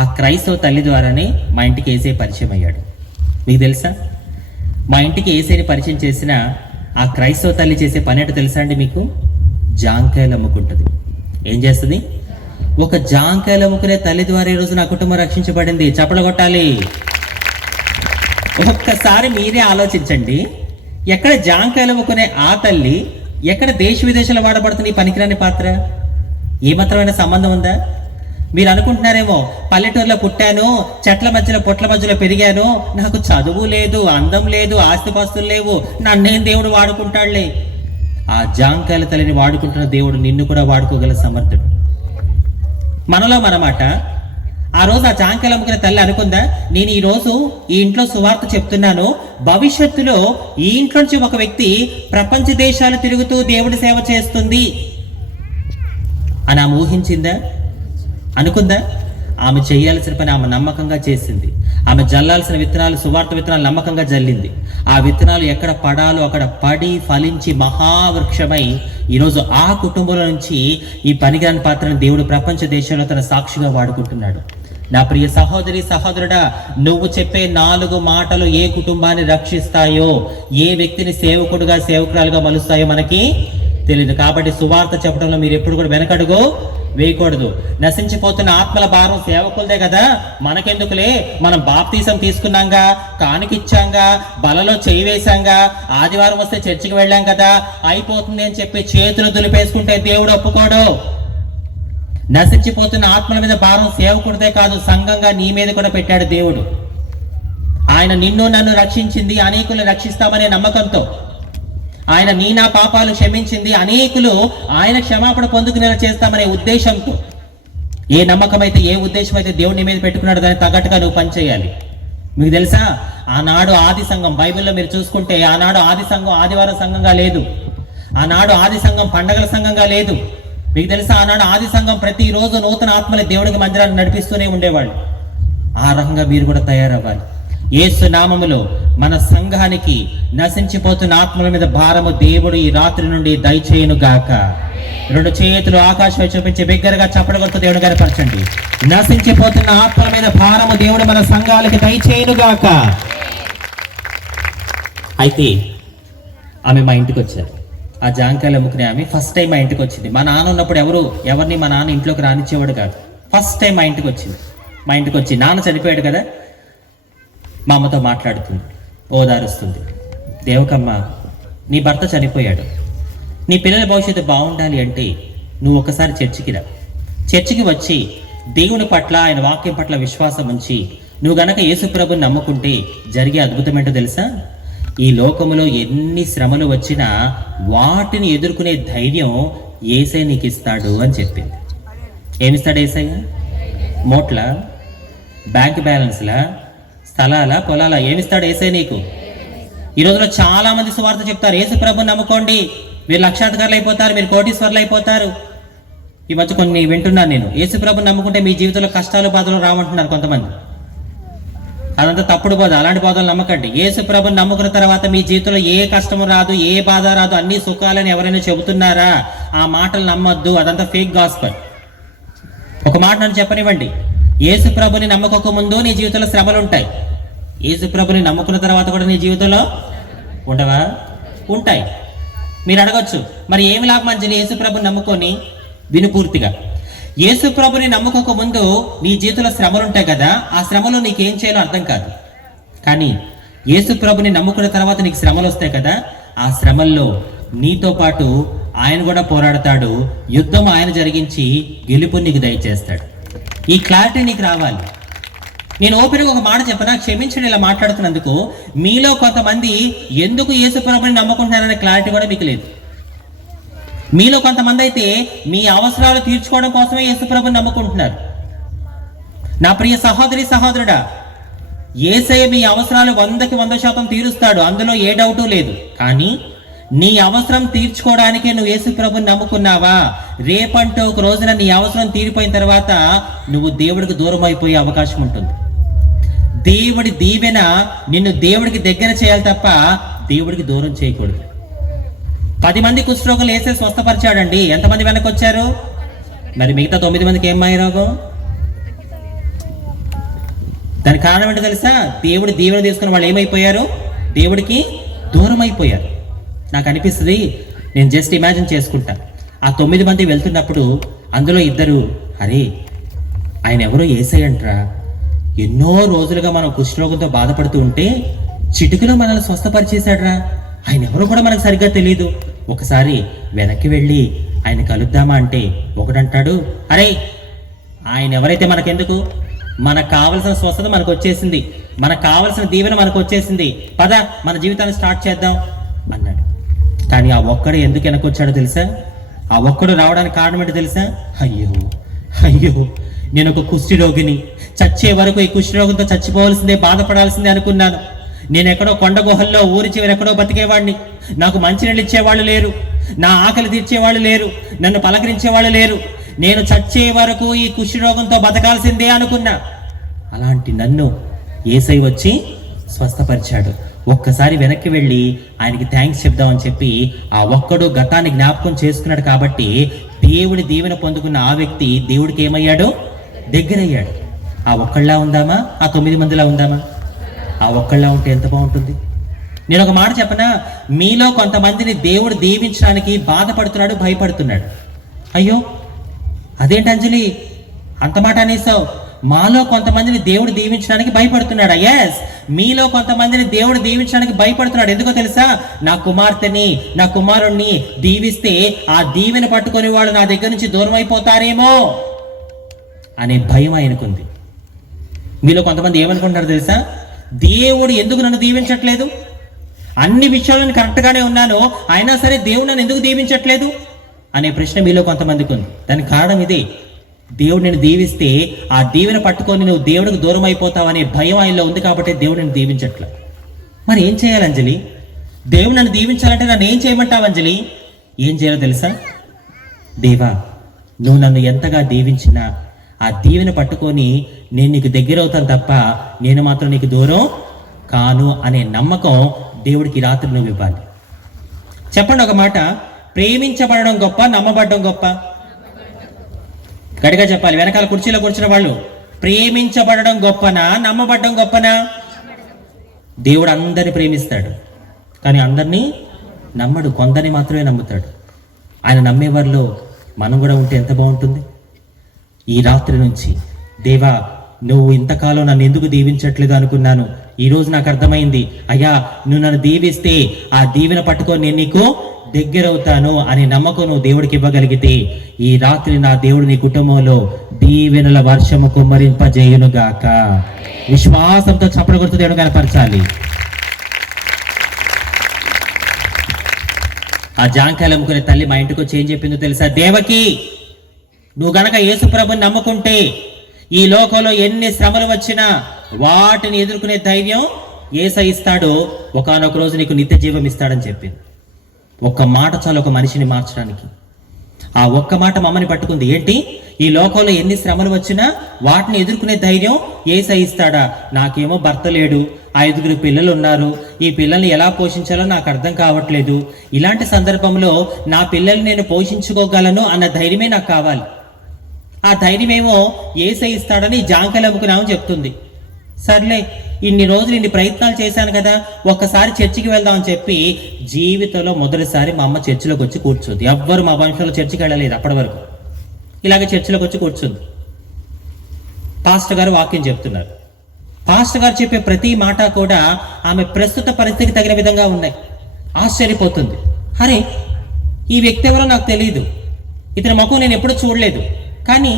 ఆ క్రైస్తవ తల్లి ద్వారానే మా ఇంటికి యేసయ్య పరిచయం అయ్యాడు. మీకు తెలుసా? మా ఇంటికి యేసయ్యని పరిచయం చేసిన ఆ క్రైస్తవ తల్లి చేసే పని ఏంటో తెలుసా అండి మీకు? జాంకాయలు అమ్ముకుంటుంది. ఏం చేస్తుంది? ఒక జాంకాయలు అమ్ముకునే తల్లి ద్వారా ఈరోజు నా కుటుంబం రక్షించబడింది. చప్పలు కొట్టాలి. ఒక్కసారి మీరే ఆలోచించండి, ఎక్కడ జాంకాయలు అమ్ముకునే ఆ తల్లి, ఎక్కడ దేశ విదేశాలు వాడబడుతుంది ఈ పనికిరాని పాత్ర? ఏమాత్రమైన సంబంధం ఉందా? మీరు అనుకుంటున్నారేమో, పల్లెటూరులో పుట్టాను, చెట్ల మధ్యలో పొట్ల మధ్యలో పెరిగాను, నాకు చదువు లేదు, అందం లేదు, ఆస్తిపాస్తులు లేవు, నన్నేం దేవుడు వాడుకుంటాడులే. ఆ జాంకాయల తల్లిని వాడుకుంటున్న దేవుడు నిన్ను కూడా వాడుకోగల సమర్థుడు. మనలో మనమాట. ఆ రోజు ఆ జాంకాయలు అమ్ముకునే తల్లి అనుకుందా, నేను ఈ రోజు ఈ ఇంట్లో సువార్త చెప్తున్నాను, భవిష్యత్తులో ఈ ఇంట్లో నుంచి ఒక వ్యక్తి ప్రపంచ దేశాలు తిరుగుతూ దేవుడి సేవ చేస్తుంది అని ఆమె ఊహించిందా? అనుకుందా? ఆమె చేయాల్సిన పని ఆమె నమ్మకంగా చేసింది. ఆమె జల్లాల్సిన విత్తనాలు, సువార్త విత్తనాలు నమ్మకంగా జల్లింది. ఆ విత్తనాలు ఎక్కడ పడాలో అక్కడ పడి ఫలించి మహావృక్షమై ఈరోజు ఆ కుటుంబంలో నుంచి ఈ పనికిరాని పాత్రను దేవుడు ప్రపంచ దేశంలో తన సాక్షిగా వాడుకుంటున్నాడు. నా ప్రియ సహోదరి సహోదరుడా, నువ్వు చెప్పే 4 మాటలు ఏ కుటుంబాన్ని రక్షిస్తాయో, ఏ వ్యక్తిని సేవకుడుగా సేవకురాలుగా మలుస్తాయో మనకి తెలియదు. కాబట్టి సువార్త చెప్పడంలో మీరు ఎప్పుడు కూడా వెనకడుగు వేయకూడదు. నశించిపోతున్న ఆత్మల భారం సేవకులదే కదా, మనకెందుకులే, మనం బాప్తీసం తీసుకున్నాంగా, కానుకిచ్చాంగా, బలలో చేయి వేశాంగా, ఆదివారం వస్తే చర్చికి వెళ్ళాం కదా, అయిపోతుంది అని చెప్పి చేతులు దులిపేసుకుంటే దేవుడు ఒప్పుకోడు. నశించిపోతున్న ఆత్మల మీద భారం సేవకుడిదే కాదు, సంఘంగా నీ మీద కూడా పెట్టాడు దేవుడు. ఆయన నిన్ను నన్ను రక్షించింది అనేకులను రక్షిస్తామనే నమ్మకంతో, ఆయన నీ నా పాపాలు క్షమించింది అనేకులు ఆయన క్షమాపణ పొందుకునేలా చేస్తామనే ఉద్దేశంతో, ఏ నమ్మకం అయితే, ఏ ఉద్దేశం అయితే దేవుడి మీద పెట్టుకున్నాడు దాన్ని తగ్గట్టుగా నువ్వు పనిచేయాలి. మీకు తెలుసా, ఆనాడు ఆది సంఘం, బైబిల్లో మీరు చూసుకుంటే ఆనాడు ఆది సంఘం ఆదివారం సంఘంగా లేదు, ఆనాడు ఆది సంఘం పండగల సంఘంగా లేదు. మీకు తెలుసా, ఆనాడు ఆది సంఘం ప్రతిరోజు నూతన ఆత్మని దేవుడికి మందిరాన్ని నడిపిస్తూనే ఉండేవాళ్ళు. ఆ రకంగా మీరు కూడా తయారవ్వాలి. యేసు నామములో మన సంఘానికి నశించిపోతున్న ఆత్మల మీద భారము దేవుడు ఈ రాత్రి నుండి దయచేయును గాక. రెండు చేతులు ఆకాశం చూపించి బిగ్గరగా చప్పట్లు కొడుతూ దేవుని గనపరచండి. నశించిపోతున్న ఆత్మల మీద భారము దేవుడు మన సంఘాలకి దయచేయును గాక. అయితే ఆమె మా ఇంటికి వచ్చారు. ఆ జాంకాయలు అమ్ముకునే ఆమె ఫస్ట్ టైం మా ఇంటికి వచ్చింది. మా నాన్న ఉన్నప్పుడు ఎవరిని మా నాన్న ఇంట్లోకి రానిచ్చేవాడు కాదు. ఫస్ట్ టైం మా ఇంటికి వచ్చింది. మా ఇంటికి వచ్చి నాన్న చనిపోయాడు కదా, మా అమ్మతో మాట్లాడుతుంది, ఓదారుస్తుంది. దేవకమ్మ, నీ భర్త చనిపోయాడు, నీ పిల్లల భవిష్యత్తు బాగుండాలి అంటే నువ్వు ఒకసారి చర్చికి రా. చర్చికి వచ్చి దేవుని పట్ల, ఆయన వాక్యం పట్ల విశ్వాసం ఉంచి నువ్వు గనక యేసుప్రభుని నమ్ముకుంటే జరిగే అద్భుతం ఏంటో తెలుసా? ఈ లోకములో ఎన్ని శ్రమలు వచ్చినా వాటిని ఎదుర్కొనే ధైర్యం యేసయ్య నీకు ఇస్తాడు అని చెప్పింది. ఏమిస్తాడు యేసయ్య? మోట్ల, బ్యాంక్ బ్యాలెన్స్లా, స్థలాల, పొలాల, ఏమిస్తాడు యేసయ్య నీకు? ఈ రోజులో చాలా మంది సువార్త చెప్తారు, యేసుప్రభుని నమ్ముకోండి, మీరు లక్షాధికారులు అయిపోతారు, మీరు కోటీశ్వర్లు అయిపోతారు. ఈ మధ్య కొన్ని వింటున్నాను నేను, యేసుప్రభుని నమ్ముకుంటే మీ జీవితంలో కష్టాలు బాధలు రావంటున్నారు కొంతమంది. అదంతా తప్పుడు బోధ. అలాంటి బోధలు నమ్మకండి. యేసుప్రభుని నమ్ముకున్న తర్వాత మీ జీవితంలో ఏ కష్టము రాదు, ఏ బాధ రాదు, అన్ని సుఖాలని ఎవరైనా చెబుతున్నారా? ఆ మాటలు నమ్మొద్దు, అదంతా ఫేక్ గాస్పెల్. ఒక మాట నన్ను చెప్పనివ్వండి, యేసుప్రభుని నమ్మకక ముందు నీ జీవితంలో శ్రమలు ఉంటాయి. యేసుప్రభుని నమ్ముకున్న తర్వాత కూడా నీ జీవితంలో ఉండవా? ఉంటాయి. మీరు అడగొచ్చు, మరి ఏమి లాభం అంజలి యేసుప్రభుని నమ్ముకొని? విను పూర్తిగా. యేసుప్రభుని నమ్ముకోక ముందు నీ జీవితంలో శ్రమలు ఉంటాయి కదా, ఆ శ్రమలో నీకేం చేయాలో అర్థం కాదు. కానీ యేసుప్రభుని నమ్ముకున్న తర్వాత నీకు శ్రమలు వస్తాయి కదా, ఆ శ్రమల్లో నీతో పాటు ఆయన కూడా పోరాడతాడు. యుద్ధం ఆయన జరిగించి గెలుపు నీకు దయచేస్తాడు. ఈ క్లారిటీ నీకు రావాలి. నేను ఓపెన్గా ఒక మాట చెప్పనా, క్షమించండి ఇలా మాట్లాడుతున్నందుకు. మీలో కొంతమంది ఎందుకు యేసుప్రభుని నమ్ముకుంటున్నారనే క్లారిటీ కూడా మీకు లేదు. మీలో కొంతమంది అయితే మీ అవసరాలు తీర్చుకోవడం కోసమే యేసుప్రభుని నమ్ముకుంటున్నారు. నా ప్రియ సహోదరి సహోదరుడా, యేసయ్య మీ అవసరాలు 100కి 100% తీరుస్తాడు, అందులో ఏ డౌటు లేదు. కానీ నీ అవసరం తీర్చుకోవడానికే నువ్వు యేసుప్రభుని నమ్ముకున్నావా? రేపంటూ ఒక రోజున నీ అవసరం తీరిపోయిన తర్వాత నువ్వు దేవుడికి దూరం అయిపోయే అవకాశం ఉంటుంది. దేవుడి దీవెన నిన్ను దేవుడికి దగ్గర చేయాలి తప్ప దేవుడికి దూరం చేయకూడదు. 10 మంది కుష్ఠరోగులు యేసయ్య స్వస్థపరిచాడండి. ఎంతమంది వెనక్కి వచ్చారు? మరి మిగతా 9 మందికి ఏం మాయ రోగం? దానికి కారణం ఏంటో తెలుసా? దేవుడి దీవెన తీసుకున్న వాళ్ళు ఏమైపోయారు? దేవుడికి దూరం అయిపోయారు. నాకు అనిపిస్తుంది, నేను జస్ట్ ఇమాజిన్ చేసుకుంటా, ఆ 9 మంది వెళ్తున్నప్పుడు అందులో 2, అరే ఆయన ఎవరో యేసయ్య అంటరా, ఎన్నో రోజులుగా మనం కుష్ఠరోగంతో బాధపడుతూ ఉంటే చిటికలో మనల్ని స్వస్థపరిచేశాడ్రా, ఆయన ఎవరో కూడా మనకు సరిగ్గా తెలియదు, ఒకసారి వెనక్కి వెళ్ళి ఆయన కలుద్దామా అంటే ఒకడంటాడు, అరే ఆయన ఎవరైతే మనకెందుకు, మనకు కావలసిన స్వస్థత మనకు వచ్చేసింది, మనకు కావలసిన దీవెన మనకు వచ్చేసింది, పద మన జీవితాన్ని స్టార్ట్ చేద్దాం అన్నాడు. కానీ ఆ ఒక్కడు ఎందుకు వెనకొచ్చాడో తెలుసా? ఆ ఒక్కడు రావడానికి కారణం ఏంటో తెలుసా? అయ్యో అయ్యో, నేను ఒక కుష్ఠరోగిని, చచ్చే వరకు ఈ కుష్ఠరోగంతో చచ్చిపోవాల్సిందే, బాధపడాల్సిందే అనుకున్నాను. నేను ఎక్కడో కొండ గుహల్లో ఊరి చివరి ఎక్కడో బతికేవాడిని, నాకు మంచినీళ్ళు ఇచ్చేవాళ్ళు లేరు, నా ఆకలి తీర్చేవాళ్ళు లేరు, నన్ను పలకరించేవాళ్ళు లేరు, నేను చచ్చే వరకు ఈ కుష్ఠరోగంతో బతకాల్సిందే అనుకున్నా. అలాంటి నన్ను యేసయ్య వచ్చి స్వస్థపరిచాడు. ఒక్కసారి వెనక్కి వెళ్ళి ఆయనకి థ్యాంక్స్ చెప్దామని చెప్పి ఆ ఒక్కడు గతాన్ని జ్ఞాపకం చేసుకున్నాడు. కాబట్టి దేవుడి దీవెన పొందుకున్న ఆ వ్యక్తి దేవుడికి ఏమయ్యాడు? దగ్గరయ్యాడు. ఆ ఒక్కళ్ళలా ఉందామా? ఆ 9 మందిలా ఉందామా? ఆ ఒక్కళ్ళలా ఉంటే ఎంత బాగుంటుంది. నేను ఒక మాట చెప్పనా, మీలో కొంతమందిని దేవుడు దీవించడానికి బాధపడుతున్నాడు, భయపడుతున్నాడు. అయ్యో అదేంటి అంజలి అంత మాట అనేసావు? మాలో కొంతమందిని దేవుడు దీవించడానికి భయపడుతున్నాడా? ఎస్, మీలో కొంతమందిని దేవుడు దీవించడానికి భయపడుతున్నాడు. ఎందుకో తెలుసా? నా కుమార్తెని, నా కుమారుణ్ణి దీవిస్తే ఆ దీవెన పట్టుకొని వాళ్ళు నా దగ్గర నుంచి దూరం అయిపోతారేమో అనే భయం ఆయనకుంది. మీలో కొంతమంది ఏమనుకుంటారు తెలుసా? దేవుడు ఎందుకు నన్ను దీవించట్లేదు, అన్ని విషయాలను కరెక్ట్గానే ఉన్నాను, అయినా సరే దేవుడు నన్ను ఎందుకు దీవించట్లేదు అనే ప్రశ్న మీలో కొంతమందికి ఉంది. దానికి కారణం ఇదే, దేవుడు నేను దీవిస్తే ఆ దీవెన పట్టుకొని నువ్వు దేవుడికి దూరం అయిపోతావు అనే భయం ఆయనలో ఉంది. కాబట్టి దేవుడు నేను దీవించట్లేదు. మరి ఏం చేయాలి అంజలి? దేవుడు నన్ను దీవించాలంటే నన్ను ఏం చేయమంటావు అంజలి? ఏం చేయాలో తెలుసా? దేవా, నువ్వు నన్ను ఎంతగా దీవించినా ఆ దీవెన పట్టుకొని నేను నీకు దగ్గర అవుతాను తప్ప నేను మాత్రం నీకు దూరం కాను అనే నమ్మకం దేవుడికి రాత్రి నువ్వు ఇవ్వాలి. చెప్పండి ఒక మాట, ప్రేమించబడడం గొప్ప, నమ్మబడడం గొప్ప? గట్టిగా చెప్పాలి. వెనకాల కుర్చీలో కూర్చున్న వాళ్ళు, ప్రేమించబడడం గొప్పనా, నమ్మబడడం గొప్పనా? దేవుడు అందరిని ప్రేమిస్తాడు, కానీ అందరినీ నమ్మడు, కొందరిని మాత్రమే నమ్ముతాడు. ఆయన నమ్మేవారిలో మనం కూడా ఉంటే ఎంత బాగుంటుంది. ఈ రాత్రి నుంచి, దేవా నువ్వు ఇంతకాలం నన్ను ఎందుకు దీవించట్లేదు అనుకున్నాను, ఈరోజు నాకు అర్థమైంది. అయ్యా నువ్వు నన్ను దీవిస్తే ఆ దీవెన పట్టుకొని నేను నీకు దగ్గరవుతాను అనే నమ్మకం నువ్వు దేవుడికి ఇవ్వగలిగితే, ఈ రాత్రి నా దేవుడు నీ కుటుంబంలో దీవెనల వర్షము కుమ్మరింపజేయునుగాక. విశ్వాసంతో చప్పట్లు కొడుతూ దేవుడు కనపరచాలి. ఆ జాంకాయలు అమ్ముకునే తల్లి మా ఇంటికి వచ్చి ఏం చెప్పిందో తెలుసా? దేవకి, నువ్వు గనక యేసు ప్రభుని నమ్ముకుంటే ఈ లోకంలో ఎన్ని శ్రమలు వచ్చినా వాటిని ఎదుర్కొనే ధైర్యం యేసయ్య ఇస్తాడు, ఒకానొక రోజు నీకు నిత్య జీవం ఇస్తాడని చెప్పింది. ఒక్క మాట చాలు ఒక మనిషిని మార్చడానికి. ఆ ఒక్క మాట మమ్మని పట్టుకుంది. ఏంటి? ఈ లోకంలో ఎన్ని శ్రమలు వచ్చినా వాటిని ఎదుర్కొనే ధైర్యం యేసయ్య ఇస్తాడా? నాకేమో భర్త లేడు, 5 పిల్లలు ఉన్నారు, ఈ పిల్లల్ని ఎలా పోషించాలో నాకు అర్థం కావట్లేదు, ఇలాంటి సందర్భంలో నా పిల్లల్ని నేను పోషించుకోగలను అన్న ధైర్యమే నాకు కావాలి. ఆ ధైర్యమేమో యేసయ్య ఇస్తాడని జాంకాయలు అమ్ముకున్నామని చెప్తుంది. సర్లే, ఇన్ని రోజులు ఇన్ని ప్రయత్నాలు చేశాను కదా, ఒక్కసారి చర్చికి వెళ్దామని చెప్పి జీవితంలో మొదటిసారి మా అమ్మ చర్చిలోకి వచ్చి కూర్చుంది. ఎవ్వరు మా వంశంలో చర్చికి వెళ్ళలేదు అప్పటి వరకు. ఇలాగే చర్చిలోకి వచ్చి కూర్చుంది. పాస్టర్ గారు వాక్యం చెప్తున్నారు. పాస్టర్ గారు చెప్పే ప్రతి మాట కూడా ఆమె ప్రస్తుత పరిస్థితికి తగిన విధంగా ఉన్నాయి. ఆశ్చర్యపోతుంది. అరే, ఈ వ్యక్తి ఎవరో నాకు తెలియదు, ఇతని ముఖం నేను ఎప్పుడూ చూడలేదు, కానీ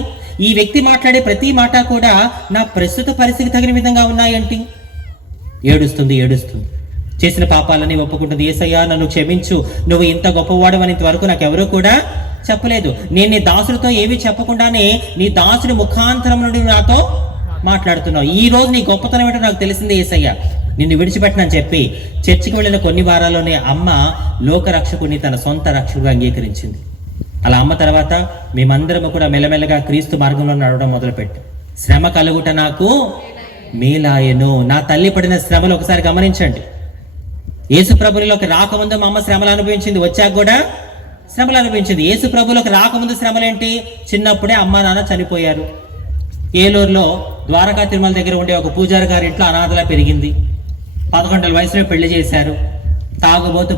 ఈ వ్యక్తి మాట్లాడే ప్రతి మాట కూడా నా ప్రస్తుత పరిస్థితికి తగిన విధంగా ఉన్నాయంటి. ఏడుస్తుంది. చేసిన పాపాలని ఒప్పుకుంటుంది. యేసయ్యా నన్ను క్షమించు, నువ్వు ఇంత గొప్పవాడవని ఇంతవరకు నాకు ఎవరూ కూడా చెప్పలేదు. నేను నీ దాసుడితో ఏమీ చెప్పకుండానే నీ దాసుడి ముఖాంతరం నుండి నాతో మాట్లాడుతున్నావు. ఈ రోజు నీ గొప్పతనం ఏంటో నాకు తెలిసిందే యేసయ్యా, నిన్ను విడిచిపెట్టనని చెప్పి చర్చికి వెళ్ళిన కొన్ని వారాల్లోనే అమ్మ లోకరక్షకుని తన సొంత రక్షకుగా అంగీకరించింది. అలా అమ్మ తర్వాత మేమందరము కూడా మెల్లమెల్లగా క్రీస్తు మార్గంలో నడవడం మొదలుపెట్టాం. శ్రమ కలుగుట నాకు మేలాయను. నా తల్లి పడిన శ్రమలు ఒకసారి గమనించండి. యేసు ప్రభులోకి రాకముందు మా అమ్మ శ్రమలు అనుభవించింది, వచ్చాక కూడా శ్రమలు అనుభవించింది. యేసు ప్రభులోకి రాకముందు శ్రమలేంటి? చిన్నప్పుడే అమ్మా నాన్న చనిపోయారు. ఏలూరులో ద్వారకా తిరుమల దగ్గర ఉండే ఒక పూజారి గారి ఇంట్లో అనాథలా పెరిగింది. 11 ఏళ్ల వయసులో పెళ్లి చేశారు. తాగుబోతు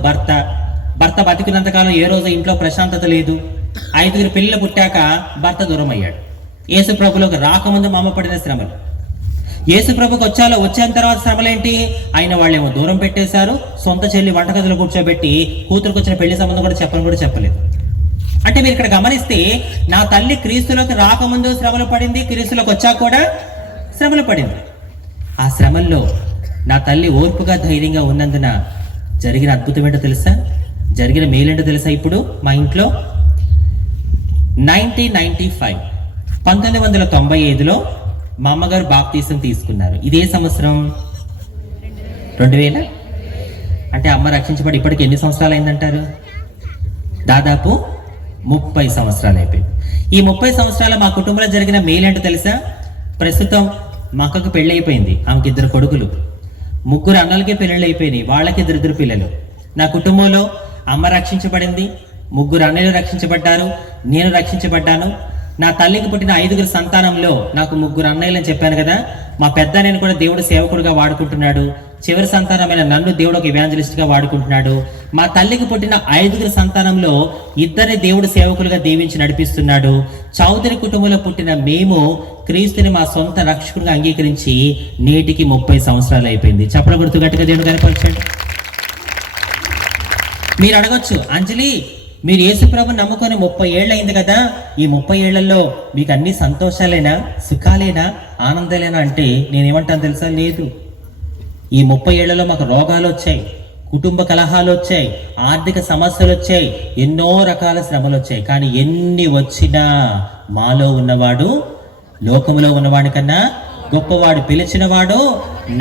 భర్త బతికినంతకాలం ఏ రోజు ఇంట్లో ప్రశాంతత లేదు. 5 పిల్లలు పుట్టాక భర్త దూరం అయ్యాడు. యేసు ప్రభులోకి రాకముందు మా అమ్మ పడిన శ్రమలు. యేసు ప్రభుకి వచ్చిన తర్వాత శ్రమలేంటి? ఆయన వాళ్ళేమో దూరం పెట్టేశారు. సొంత చెల్లి వంటగదిలో కూర్చోబెట్టి కూతురుకు వచ్చిన పెళ్లి సంబంధం కూడా చెప్పలేదు. అంటే మీరు ఇక్కడ గమనిస్తే, నా తల్లి క్రీస్తులోకి రాకముందు శ్రమలు పడింది, క్రీస్తులోకి వచ్చాక కూడా శ్రమలు పడింది. ఆ శ్రమల్లో నా తల్లి ఓర్పుగా ధైర్యంగా ఉన్నందున జరిగిన అద్భుతం ఏంటో తెలుసా? జరిగిన మేలేంటో తెలుసా? ఇప్పుడు మా ఇంట్లో 1995 మా అమ్మగారు బాప్తీసం తీసుకున్నారు. ఇదే సంవత్సరం 2000. అంటే అమ్మ రక్షించబడి ఇప్పటికి ఎన్ని సంవత్సరాలు అయిందంటారు? దాదాపు 30 సంవత్సరాలు అయిపోయింది. ఈ 30 సంవత్సరాల మా కుటుంబంలో జరిగిన మేలేంటో తెలుసా? ప్రస్తుతం మా అక్కకు పెళ్ళి అయిపోయింది, ఆమెకి 2 కొడుకులు. 3 అన్నలకి పెళ్ళిళ్ళు అయిపోయినాయి, వాళ్ళకి 2 పిల్లలు. నా కుటుంబంలో అమ్మ రక్షించబడింది, 3 అన్నలు రక్షించబడ్డారు, నేను రక్షించబడ్డాను. నా తల్లికి పుట్టిన 5 సంతానంలో నాకు 3 అన్నయ్యలు అని చెప్పాను కదా. మా పెద్ద నేను కూడా దేవుడు సేవకుడుగా వాడుకుంటున్నాడు. చివరి సంతానమైన నన్ను దేవుడు ఒక ఇవాంజలిస్ట్గా వాడుకుంటున్నాడు. మా తల్లికి పుట్టిన 5 సంతానంలో 2 దేవుడు సేవకులుగా దీవించి నడిపిస్తున్నాడు. చౌదరి కుటుంబంలో పుట్టిన మేము క్రీస్తుని మా సొంత రక్షకుడిగా అంగీకరించి నేటికి 30 సంవత్సరాలు అయిపోయింది. చప్పల గుర్తు గట్టిగా దేవుడు కనపరచండి. మీరు అడగొచ్చు, అంజలి మీరు యేసు ప్రభుని నమ్ముకొని 30 ఏళ్ళు అయింది కదా, ఈ 30 ఏళ్లలో మీకు అన్ని సంతోషాలేనా, సుఖాలేనా, ఆనందాలేనా అంటే నేనేమంటాను తెలుసా? లేదు. ఈ 30 ఏళ్లలో మాకు రోగాలు వచ్చాయి, కుటుంబ కలహాలు వచ్చాయి, ఆర్థిక సమస్యలు వచ్చాయి, ఎన్నో రకాల శ్రమలు వచ్చాయి. కానీ ఎన్ని వచ్చినా మాలో ఉన్నవాడు లోకములో ఉన్నవాడి కన్నా గొప్పవాడు, పిలిచినవాడు,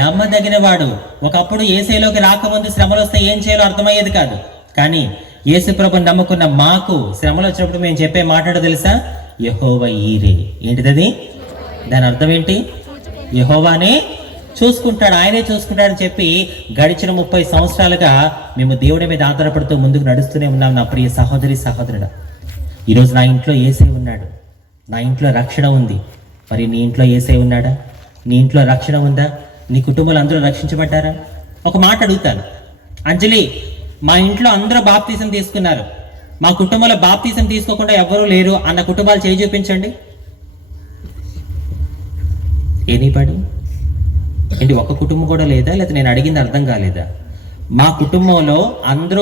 నమ్మదగినవాడు. ఒకప్పుడు యేసులోకి రాకముందు శ్రమలు వస్తే ఏం చేయాలో అర్థమయ్యేది కాదు. కానీ యేసు ప్రభుని నమ్ముకున్న మాకు శ్రమలు వచ్చినప్పుడు మేము చెప్పే మాట తెలుసా? యెహోవా ఈరే. ఏంటిది? దాని అర్థం ఏంటి? యెహోవానే చూసుకుంటాడు, ఆయనే చూసుకుంటాడని చెప్పి గడిచిన 30 సంవత్సరాలుగా మేము దేవుడి మీద ఆధారపడుతూ ముందుకు నడుస్తూనే ఉన్నాం. నా ప్రియ సహోదరి సహోదరుడా, ఈరోజు నా ఇంట్లో యేసే ఉన్నాడు, నా ఇంట్లో రక్షణ ఉంది. మరి నీ ఇంట్లో యేసే ఉన్నాడా? నీ ఇంట్లో రక్షణ ఉందా? నీ కుటుంబాలు అందరూ రక్షించబడ్డారా? ఒక మాట అడుగుతాను, అంజలి, మా ఇంట్లో అందరూ బాప్తీసం తీసుకున్నారు, మా కుటుంబంలో బాప్తీసం తీసుకోకుండా ఎవరూ లేరు అన్న కుటుంబాలు చేయి చూపించండి. ఎనీబడి? ఏంటి, ఒక్క కుటుంబం కూడా లేదా? లేదా నేను అడిగింది అర్థం కాలేదా? మా కుటుంబంలో అందరూ